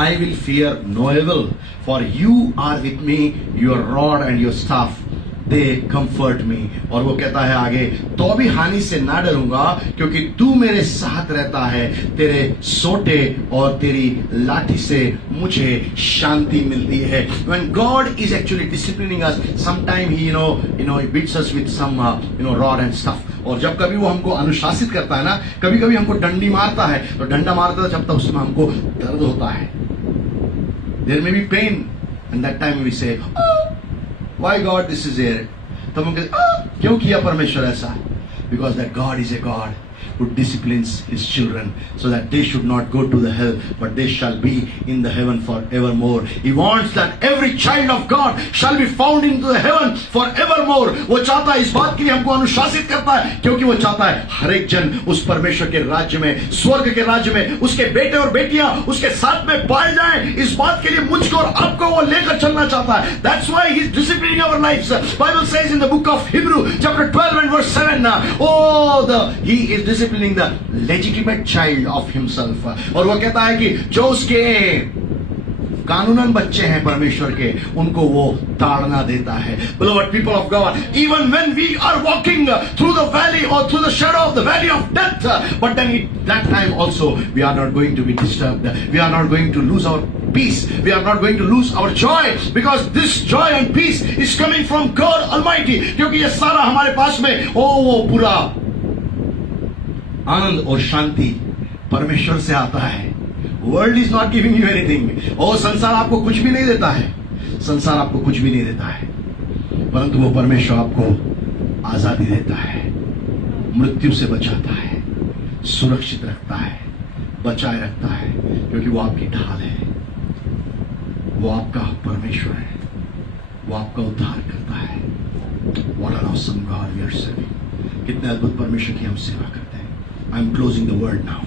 I will fear no evil, for you are with me, your rod and your staff, they comfort me। और वो कहता है आगे, तो भी हानि से ना डरूंगा, क्योंकि तू मेरे साथ रहता है, तेरे सोटे और तेरी लाठी से मुझे शांति मिलती है। When God is actually disciplining us, sometime he he beats us with some rod and stuff। और जब कभी वो हमको अनुशासित करता है ना, कभी कभी हमको डंडी मारता है, तो डंडा मारता है जब तक उसमें हमको दर्द होता है, there may be pain, and that time we say, oh, why God this is here? तब हम कहते, क्यों किया परमेश्वर ऐसा? Because that God is a God who disciplines his children so that they should not go to the hell, but they shall be in the heaven forevermore। He wants that every child of God shall be found into the heaven forevermore। वो चाहता है, इस बात के लिए हमको अनुशासित करता है, क्योंकि वो चाहता है हर एक जन उस परमेश्वर के राज्य में, स्वर्ग के राज्य में, उसके बेटे और बेटियां उसके साथ में पाए जाएं। इस बात के लिए मुझको और आपको वो लेकर चलना चाहता है। That's why he is disciplining our lives। Bible says in the book of Hebrew chapter 12 and verse 7, he is disciplining the legitimate child of himself। और वो कहता है कि जो उसके कानूनन बच्चे हैं परमेश्वर के, उनको वो ताड़ना देता है। Beloved people of God, even when we are walking through the valley or through the shadow of the valley of death, but then that time also we are not going to be disturbed, we are not going to lose our peace, we are not going to lose our joy, because this joy and peace is coming from God Almighty। क्योंकि ये सारा हमारे पास में वो पूरा आनंद और शांति परमेश्वर से आता है। World is not giving you anything. और संसार आपको कुछ भी नहीं देता है, संसार आपको कुछ भी नहीं देता है, परंतु वो परमेश्वर आपको आजादी देता है, मृत्यु से बचाता है, सुरक्षित रखता है, बचाए रखता है, क्योंकि वो आपकी ढाल है, वो आपका परमेश्वर है, वो आपका उद्धार करता है। What an awesome God we are serving। कितने अद्भुत परमेश्वर की हम सेवा करते हैं। I am closing the word now।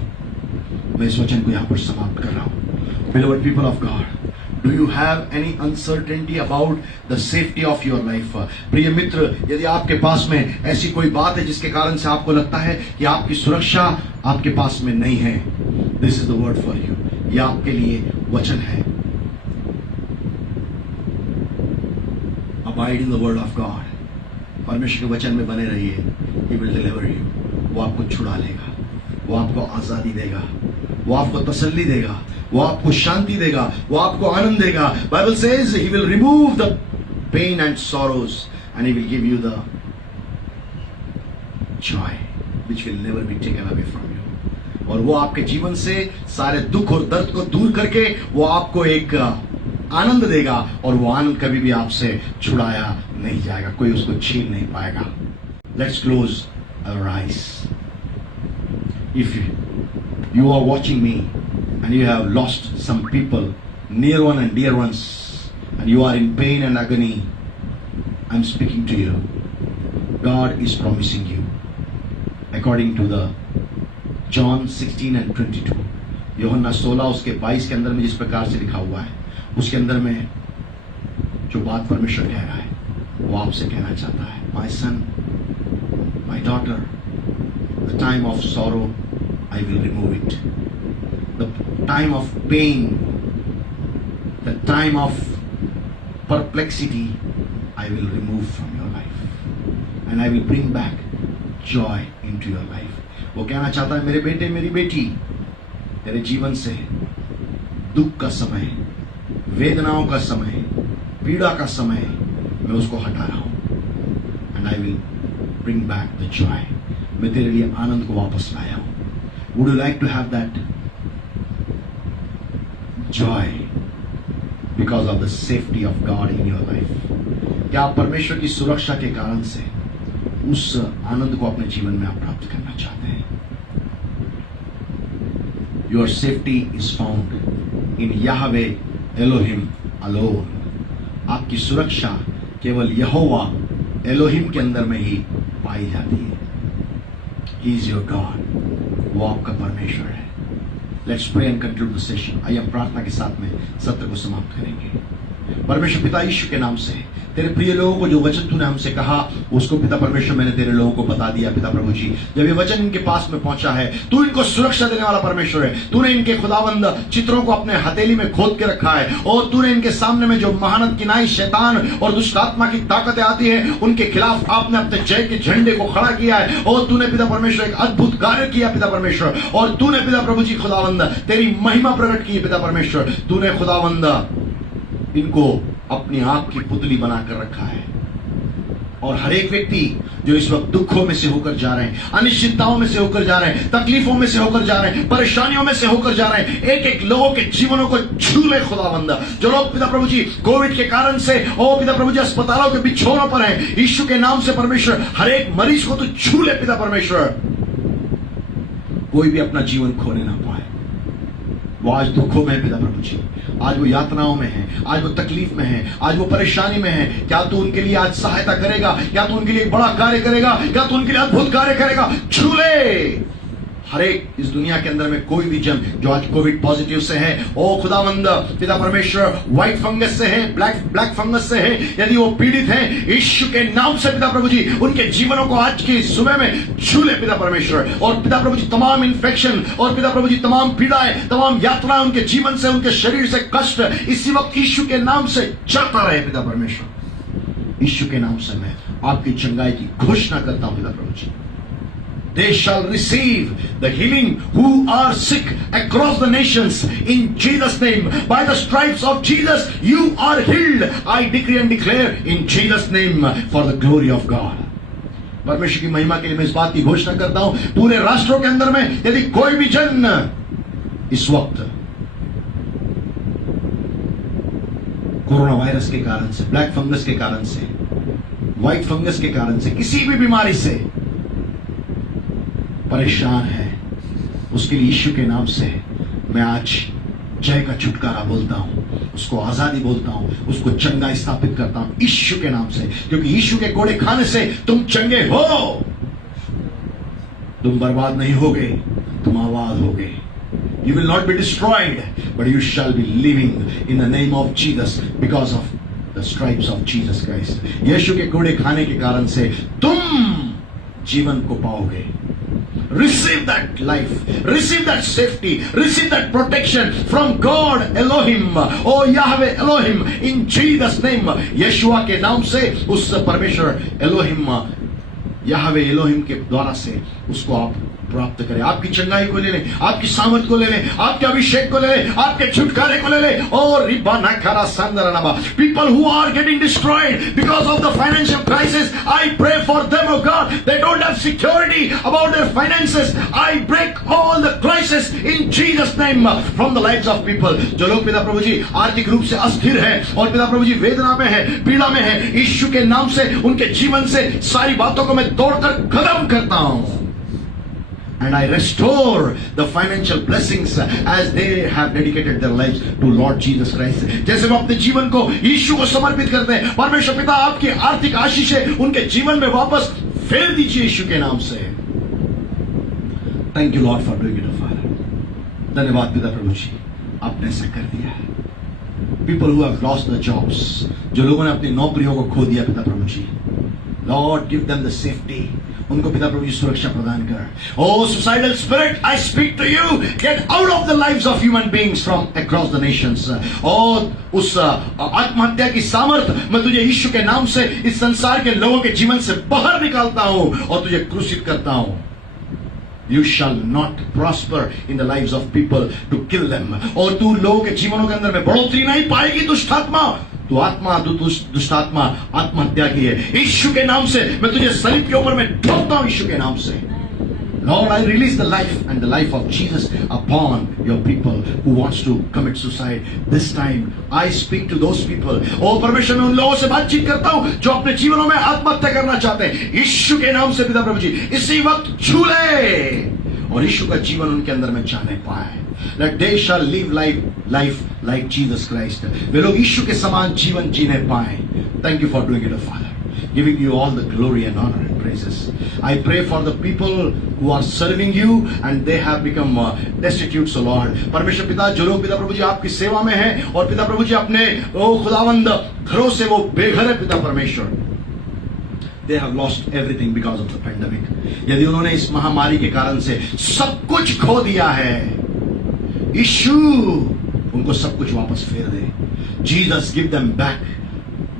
मैं इस वचन को यहाँ पर समाप्त कर रहा हूँ। Beloved people of God, do you have any uncertainty about the safety of your life? प्रिय मित्र, यदि आपके पास में ऐसी कोई बात है जिसके कारण से आपको लगता है कि आपकी सुरक्षा आपके पास में नहीं है, this is the word for you। यह आपके लिए वचन है। Abide in the word of God। परमेश्वर के वचन में बने रहिए। He will deliver you। वो आपको छुड़ा लेगा, वो आपको आजादी देगा, वो आपको तसल्ली देगा, वो आपको शांति देगा, वो आपको आनंद देगा। Bible says he will remove the pain and sorrows and he will give you the joy which will never be taken away from you। और वो आपके जीवन से सारे दुख और दर्द को दूर करके वो आपको एक आनंद देगा, और वो आनंद कभी भी आपसे छुड़ाया नहीं जाएगा, कोई उसको छीन नहीं पाएगा। Let's close our eyes। If you are watching me and you have lost some people, near one and dear ones, and you are in pain and agony, I'm speaking to you। God is promising you, according to the John 16 and 22, यूहन्ना 16 उसके 22 के अंदर में जिस प्रकार से लिखा हुआ है, उसके अंदर में जो बात परमेश्वर कह रहा है, वो आपसे कहना चाहता है। My son, my daughter, the time of sorrow I will remove it, the time of pain, the time of perplexity I will remove from your life, and I will bring back joy into your life। वो कहना चाहता है, मेरे बेटे मेरी बेटी, तेरे जीवन से दुख का समय, वेदनाओं का समय, पीड़ा का समय मैं उसको हटा रहा हूं, and I will bring back the joy। मैं तेरे लिए आनंद को वापस लाया हूं, Would you like to have that joy because of the safety of God in your life? क्या आप परमेश्वर की सुरक्षा के कारण से उस आनंद को अपने जीवन में आप प्राप्त करना चाहते हैं? Your safety is found in Yahweh Elohim alone. आपकी सुरक्षा केवल यहोवा एलोहिम के अंदर में ही पाई जाती है. He is your God. वो आपका परमेश्वर है. Let's pray and conclude the session. आइए हम प्रार्थना के साथ में सत्र को समाप्त करेंगे. परमेश्वर पिता यीशु के नाम से तेरे प्रिय लोगों को जो वचन तूने हमसे कहा उसको पिता परमेश्वर मैंने तेरे लोगों को बता दिया. पिता प्रभु जी, जब ये वचन इनके पास में पहुंचा है, तू इनको सुरक्षा देने वाला परमेश्वर है. तूने इनके खुदाबंद चित्रों को अपने हथेली में खोद के रखा है और तूने इनके सामने में जो महानत किनाई शैतान और दुष्ट आत्मा की ताकतें आती है उनके खिलाफ आपने अपने जय के झंडे को खड़ा किया है और तूने पिता परमेश्वर एक अद्भुत कार्य किया पिता परमेश्वर. और तूने पिता प्रभु जी खुदाबंद तेरी महिमा प्रकट की पिता परमेश्वर. तूने खुदाबंद इनको अपनी आंख की पुतली बनाकर रखा है. और हर एक व्यक्ति जो इस वक्त दुखों में से होकर जा रहे हैं, अनिश्चितताओं में से होकर जा रहे हैं, तकलीफों में से होकर जा रहे हैं, परेशानियों में से होकर जा रहे हैं, एक एक लोगों के जीवनों को छू ले खुदावंद. जो लोग पिता प्रभु जी कोविड के कारण से ओ पिता प्रभु जी अस्पतालों के बिछौनों पर हैं, यीशु के नाम से परमेश्वर हर एक मरीज को तो छू ले पिता परमेश्वर. कोई भी अपना जीवन खोने ना पाए. वो आज दुखों में है पिता प्रभु जी, आज वो यातनाओं में है, आज वो तकलीफ में है, आज वो परेशानी में है. क्या तू उनके लिए आज सहायता करेगा? क्या तू उनके लिए एक बड़ा कार्य करेगा? क्या तू उनके लिए अद्भुत कार्य करेगा? छू ले हर एक इस दुनिया के अंदर में कोई भी जन जो आज कोविड पॉजिटिव से है, ओ खुदावंद पिता परमेश्वर व्हाइट फंगस से है, ब्लैक फंगस से है, यदि वो पीड़ित है, यीशु के नाम से पिता प्रभु जी उनके जीवनों को आज की सुबह में छू ले पिता परमेश्वर. और पिता प्रभु जी तमाम इन्फेक्शन और पिता प्रभु जी तमाम पीड़ाएं, तमाम यात्राएं उनके जीवन से, उनके शरीर से कष्ट इसी वक्त यीशु के नाम से जाता रहे पिता परमेश्वर. यीशु के नाम से मैं आपकी चंगाई की घोषणा करता हूं पिता प्रभु जी. They shall receive the healing who are sick across the nations in Jesus' name. By the stripes of Jesus, you are healed. I decree and declare in Jesus' name for the glory of God. परमेश्वर की महिमा के लिए मैं इस बात की घोषणा करता हूं, पूरे राष्ट्रों के अंदर में यदि कोई भी जन इस वक्त कोरोना वायरस के कारण से, ब्लैक फंगस के कारण से, व्हाइट फंगस के कारण से, किसी भी बीमारी से परेशान है, उसके लिए यीशु के नाम से मैं आज जय का छुटकारा बोलता हूं, उसको आजादी बोलता हूं, उसको चंगाई स्थापित करता हूं यीशु के नाम से. क्योंकि यीशु के कोड़े खाने से तुम चंगे हो, तुम बर्बाद नहीं होगे, तुम आबाद होगे. You will not be destroyed, but you shall be living in the name of Jesus because of the stripes of Jesus Christ. यीशु के कोड़े खाने के कारण से तुम जीवन को पाओगे. Receive that life, receive that safety, receive that protection from God Elohim, oh Yahweh Elohim, in Jesus name. यशुआ के नाम से उस परमेश्वर एलोहिम याहवे एलोहिम के द्वारा से उसको आप प्राप्त करें. आपकी चंगाई को ले लें, आपकी सामर्थ को ले लें, आपके अभिषेक को ले लें, आपके छुटकारे को ले लें. और रिबाना खारा संदरनामा, people who are getting destroyed because of the financial crisis, I pray for them, oh God. They don't have security about their finances. I break all the crisis in Jesus name from the lives of people. जो लोग पिता प्रभु जी आर्थिक रूप से अस्थिर है और पिता प्रभु जी वेदना में है, पीड़ा में है, यीशु के नाम से उनके जीवन से सारी बातों को मैं तोड़कर खत्म करता हूं. And I restore the financial blessings as they have dedicated their lives to Lord Jesus Christ. जैसे वो अपने जीवन को यीशु को समर्पित करते हैं, परमेश्वर पिता आपकी आर्थिक आशीषें उनके जीवन में वापस फेर दीजिए यीशु के नाम से. Thank you Lord for doing it, Father. धन्यवाद पिता प्रभु जी, आपने ऐसा कर दिया है. People who have lost their jobs, जो लोगों ने अपनी नौकरियों को खो दिया पिता प्रभु जी, Lord give them the safety. उनको पिता प्रभु जी सुरक्षा प्रदान कर. Oh suicidal spirit, I speak to you, get out of the lives of human beings from across the nations. और उस आत्महत्या की सामर्थ मैं तुझे यीशु के नाम से इस संसार के लोगों के जीवन से बाहर निकालता हूं और तुझे क्रूसित करता हूं. You shall not prosper in the lives of people to kill them. और तू लोगों के जीवनों के अंदर में बढ़ोतरी नहीं पाएगी दुष्ट आत्मा. तू आत्मा दुष्ट आत्मा आत्महत्या की है. यीशु के नाम से मैं तुझे सलीब के ऊपर में ठोकता हूं यीशु के नाम से. Lord, I release the life and the life of Jesus upon your people who wants to commit suicide. This time, I speak to those people. ओ परमेश्वर, मैं उन लोगों से बातचीत करता हूं जो अपने जीवनों में आत्महत्या करना चाहते हैं। यीशु के नाम से पिता प्रभु जी, इसी वक्त छू ले और यीशु का जीवन उनके अंदर में जाने पाए। That they shall live life like Jesus Christ. वे लोग यीशु के समान जीवन जीने पाए। Thank you for doing it, Father. Giving you all the glory and honor and praises. I pray for the people who are serving you and they have become destitute, so Lord. परमेश्वर पिता, जो लोग पिता प्रभु जी आपकी सेवा में हैं और पिता प्रभु जी अपने खुदावंद घरों से वो बेघर है पिता परमेश्वर, they have lost everything because of the pandemic. यदि उन्होंने इस महामारी के कारण से सब कुछ खो दिया है, यीशु उनको सब कुछ वापस फेर दे. Jesus, give them back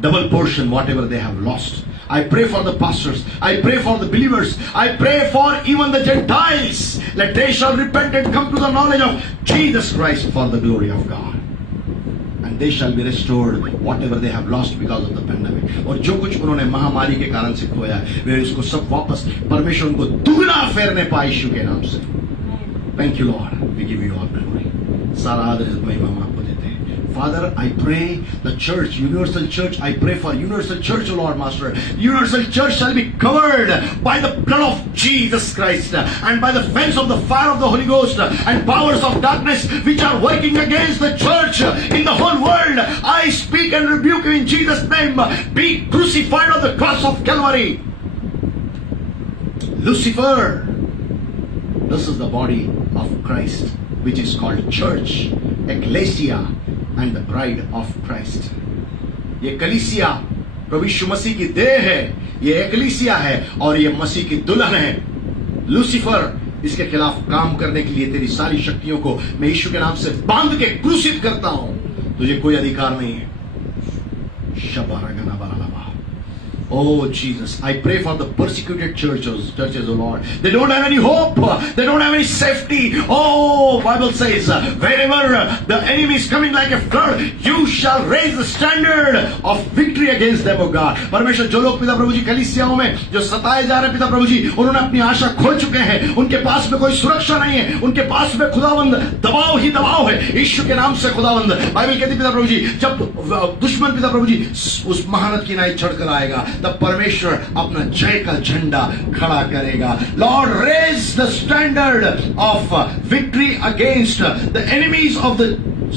double portion whatever they have lost. I pray for the pastors. I pray for the believers. I pray for even the Gentiles, that they shall repent and come to the knowledge of Jesus Christ for the glory of God. And they shall be restored whatever they have lost because of the pandemic. और जो कुछ उन्होंने महामारी के कारण से खोया, वे इसको सब वापस परमेश्वर उनको दुगना फेरने पाए यीशु के नाम से. Thank you, Lord. We give you all glory. सारा आदर महिमा हम आपको देते हैं. Father, I pray the church, Universal Church, I pray for Universal Church, O Lord Master. Universal Church shall be covered by the blood of Jesus Christ and by the fence of the fire of the Holy Ghost and powers of darkness which are working against the church in the whole world. I speak and rebuke you in Jesus' name. Be crucified on the cross of Calvary. Lucifer, this is the body of Christ, which is called church, ecclesia, and the bride of Christ. ये कलीसिया प्रभु यीशु मसीह की देह है, ये achalasia है और ये मसीह की दुल्हन है. लूसीफर, इसके खिलाफ काम करने के लिए तेरी सारी शक्तियों को मैं यीशु के नाम से बांध के क्रूसित करता हूं. तुझे कोई अधिकार नहीं है. शबारगना Balala. Oh Jesus, I pray for the persecuted churches, O Lord. They don't have any hope. They don't have any safety. Oh, Bible says, wherever the enemy is coming like a flood, you shall raise the standard of victory against them, O God. परमेश्वर, जो लोग पिता प्रभु जी कलीसियाओं में जो सताए जा रहे पिता प्रभु जी, उन्होंने अपनी आशा खो चुके हैं. उनके पास में कोई सुरक्षा नहीं है. उनके पास में खुदावंद दबाव ही दबाव है. यीशु के नाम से खुदावंद, बाइबल कहती पिता प्रभु जी, जब दुश्मन पिता प्रभु जी उस महानत की नाई चढ़कर आएगा, तब परमेश्वर अपना जय का झंडा खड़ा करेगा. Lord, raise the standard of victory against the enemies of the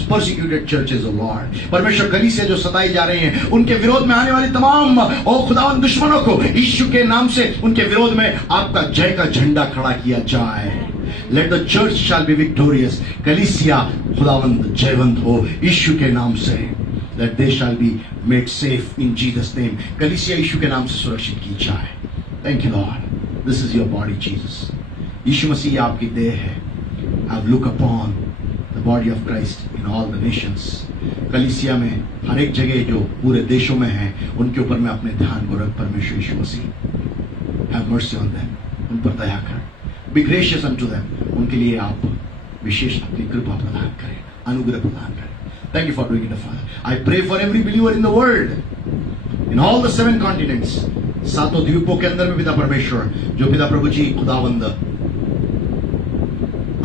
persecuted churches, O Lord. परमेश्वर, कलीसिया जो सताई जा रहे हैं, उनके विरोध में आने वाली तमाम और खुदावंद दुश्मनों को यीशु के नाम से उनके विरोध में आपका जय का झंडा खड़ा किया जाए. Let the church shall be victorious. कलीसिया खुदावंद जयवंत हो यीशु के नाम से. That they shall be made safe in Jesus' name. कलीसिया यीशु के नाम से सुरक्षित की जाए. Thank you, Lord. This is your body, Jesus. यीशु मसीह आपकी देह है. Have look upon the body of Christ in all the nations. कलीसिया में हर एक जगह जो पूरे देशों में है, उनके ऊपर मैं अपने ध्यान को रख. परमेश्वर यीशु मसीह, have mercy on them. उन पर दया कर. Be gracious unto them. उनके लिए आप विशेष अपनी कृपा प्रदान करें, अनुग्रह प्रदान करें. Thank you for doing it, Father. I pray for every believer in the world, in all the 7 continents, सातों द्वीपों के अंदर में पिता परमेश्वर, जो पिता प्रभु जी खुदावंद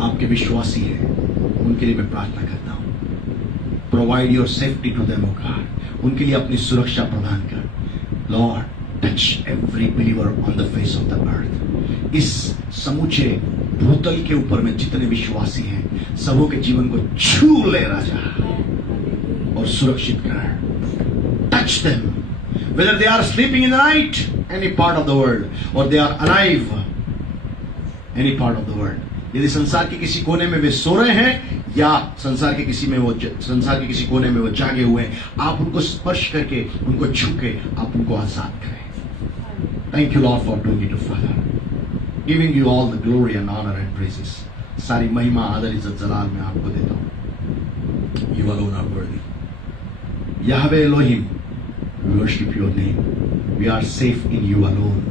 आपके विश्वासी हैं, उनके लिए मैं प्रार्थना करता हूं. Provide your safety to them, O God. उनके लिए अपनी सुरक्षा प्रदान कर. Lord, touch every believer on the face of the earth. इस समूचे भूतल के ऊपर में जितने विश्वासी हैं, सबों के जीवन को छू ले राजा और सुरक्षित कर. Touch them, whether they are sleeping in the night, any part of the world, or they are alive, any part of the world. यदि संसार के किसी कोने में वे सो रहे हैं या संसार के किसी कोने में वो जागे हुए हैं, आप उनको स्पर्श करके, उनको छू के आप उनको आजाद करें. Thank you, Lord, for doing it, Father. Giving you all the glory and honor and praises. सारी महिमा, आदर, इज्जत, जलाल मैं आपको देता हूं. You alone are worthy. Yahweh Elohim, we worship your name. We are safe in you alone.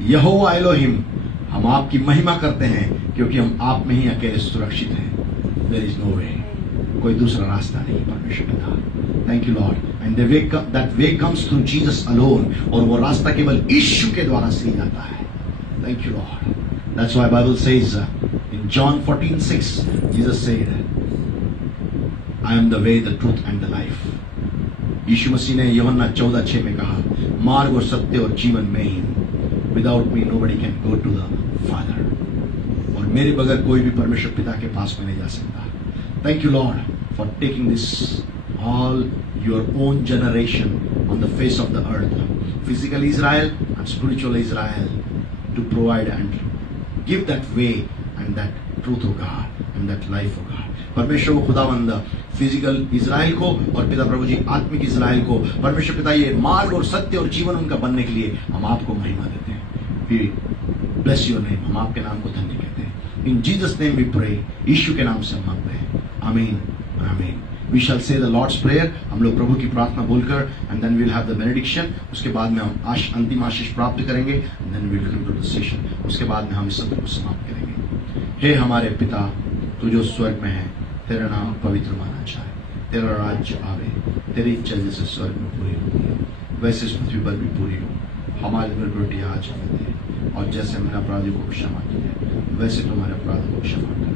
Yehovah Elohim, हम आपकी महिमा करते हैं क्योंकि हम आप में ही अकेले सुरक्षित हैं. There is no way. कोई दूसरा रास्ता नहीं परमेश्वर पिता. Thank you, Lord. And that way comes through Jesus alone. और वो रास्ता केवल यीशु के द्वारा से ही जाता है. Thank you, Lord. That's why Bible says in John 14:6, Jesus said, I am the way, the truth and the life. यीशु मसीह ने यूहन्ना 14:6 में कहा, मार्ग और सत्य और जीवन में ही हूं. Without me nobody can go to the Father. और मेरे बगैर कोई भी परमेश्वर पिता के पास में नहीं जा सकता. Thank you Lord for taking this all your own generation on the face of the earth, physical Israel and spiritual Israel, to provide and give that way and that truth of God and that life of God. परमेश्वर को खुदावंद physical Israel को और पिता प्रभु जी आत्मिक Israel को परमेश्वर पिता ये मार्ग और सत्य और जीवन उनका बनने के लिए हम आपको महिमा देते हैं. We bless your name. हम आपके नाम को धन्य कहते हैं. In Jesus name we pray. यीशु के नाम से हम मांगते हैं. आमीन आमीन. We shall say the Lord's prayer. हम लोग प्रभु की प्रार्थना बोलकर and then we'll have the benediction. उसके बाद में हम अंतिम आशीष प्राप्त करेंगे. And then we'll conclude the session. उसके बाद में हम इस सत्र को समाप्त करेंगे. हे हमारे पिता तू जो स्वर्ग में है, तेरा नाम पवित्र माना जाए, तेरा राज्य आवे, तेरी इच्छा जैसे स्वर्ग में पूरी होती है वैसे इस पृथ्वी पर भी पूरी हो. हमारे घर रोटी आज हमें दे, और जैसे हमने अपराधियों को क्षमा किया वैसे तुम्हारे अपराधों को क्षमा कर,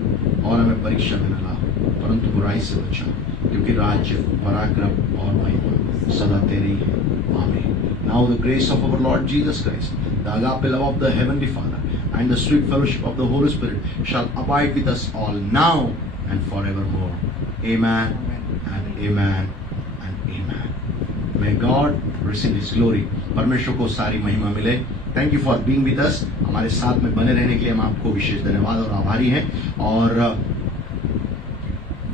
और हमें परीक्षा में न ला परंतु बुराई से बचा, क्योंकि राज्य पराक्रम और महिमा सदा तेरी है. आमीन. Now the grace of our Lord Jesus Christ, the agape love of the heavenly Father, and the sweet fellowship of the Holy Spirit shall abide with us all now and forevermore. Amen and amen and amen. May God receive His glory. परमेश्वर को सारी महिमा मिले. Thank you for being with us. हमारे साथ में बने रहने के लिए हम आपको विशेष धन्यवाद और आभारी हैं. और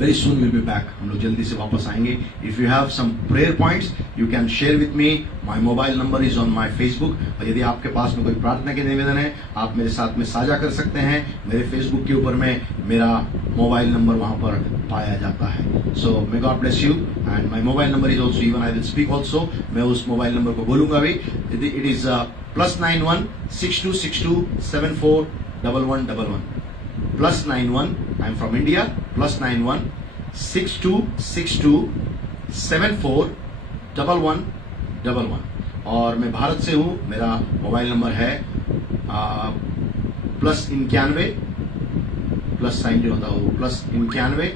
very soon we'll be back. हम लोग जल्दी से वापस आएंगे. If you have some prayer points, you can share with me. My mobile number is on my Facebook. और यदि आपके पास में कोई प्रार्थना के निवेदन है, आप मेरे साथ में साझा कर सकते हैं. मेरे Facebook के ऊपर में मेरा मोबाइल नंबर वहाँ पर पाया जाता है. So may God bless you. And my mobile number is also, even I will speak also. मैं उस मोबाइल नंबर को बोलूँगा भी. It is +91 6262 741111. +91, I'm from India. +91 6262 741111. और मैं भारत से हूँ. मेरा मोबाइल नंबर है +91 प्लस साइन जो होता है वो +91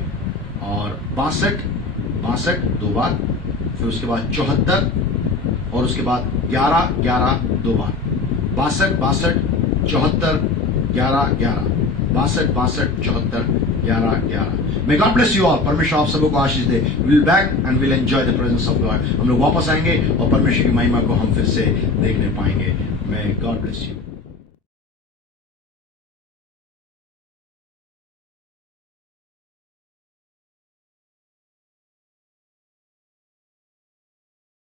और 62 दो बार, फिर उसके बाद 74 और उसके बाद 11 दो बार. 62 74 11 62 74 11. May God bless you all. परमेश्वर आप सबको आशीष दे. We'll back and we'll enjoy the presence of God. हम लोग वापस आएंगे और परमेश्वर की महिमा को हम फिर से देखने पाएंगे. May God bless you.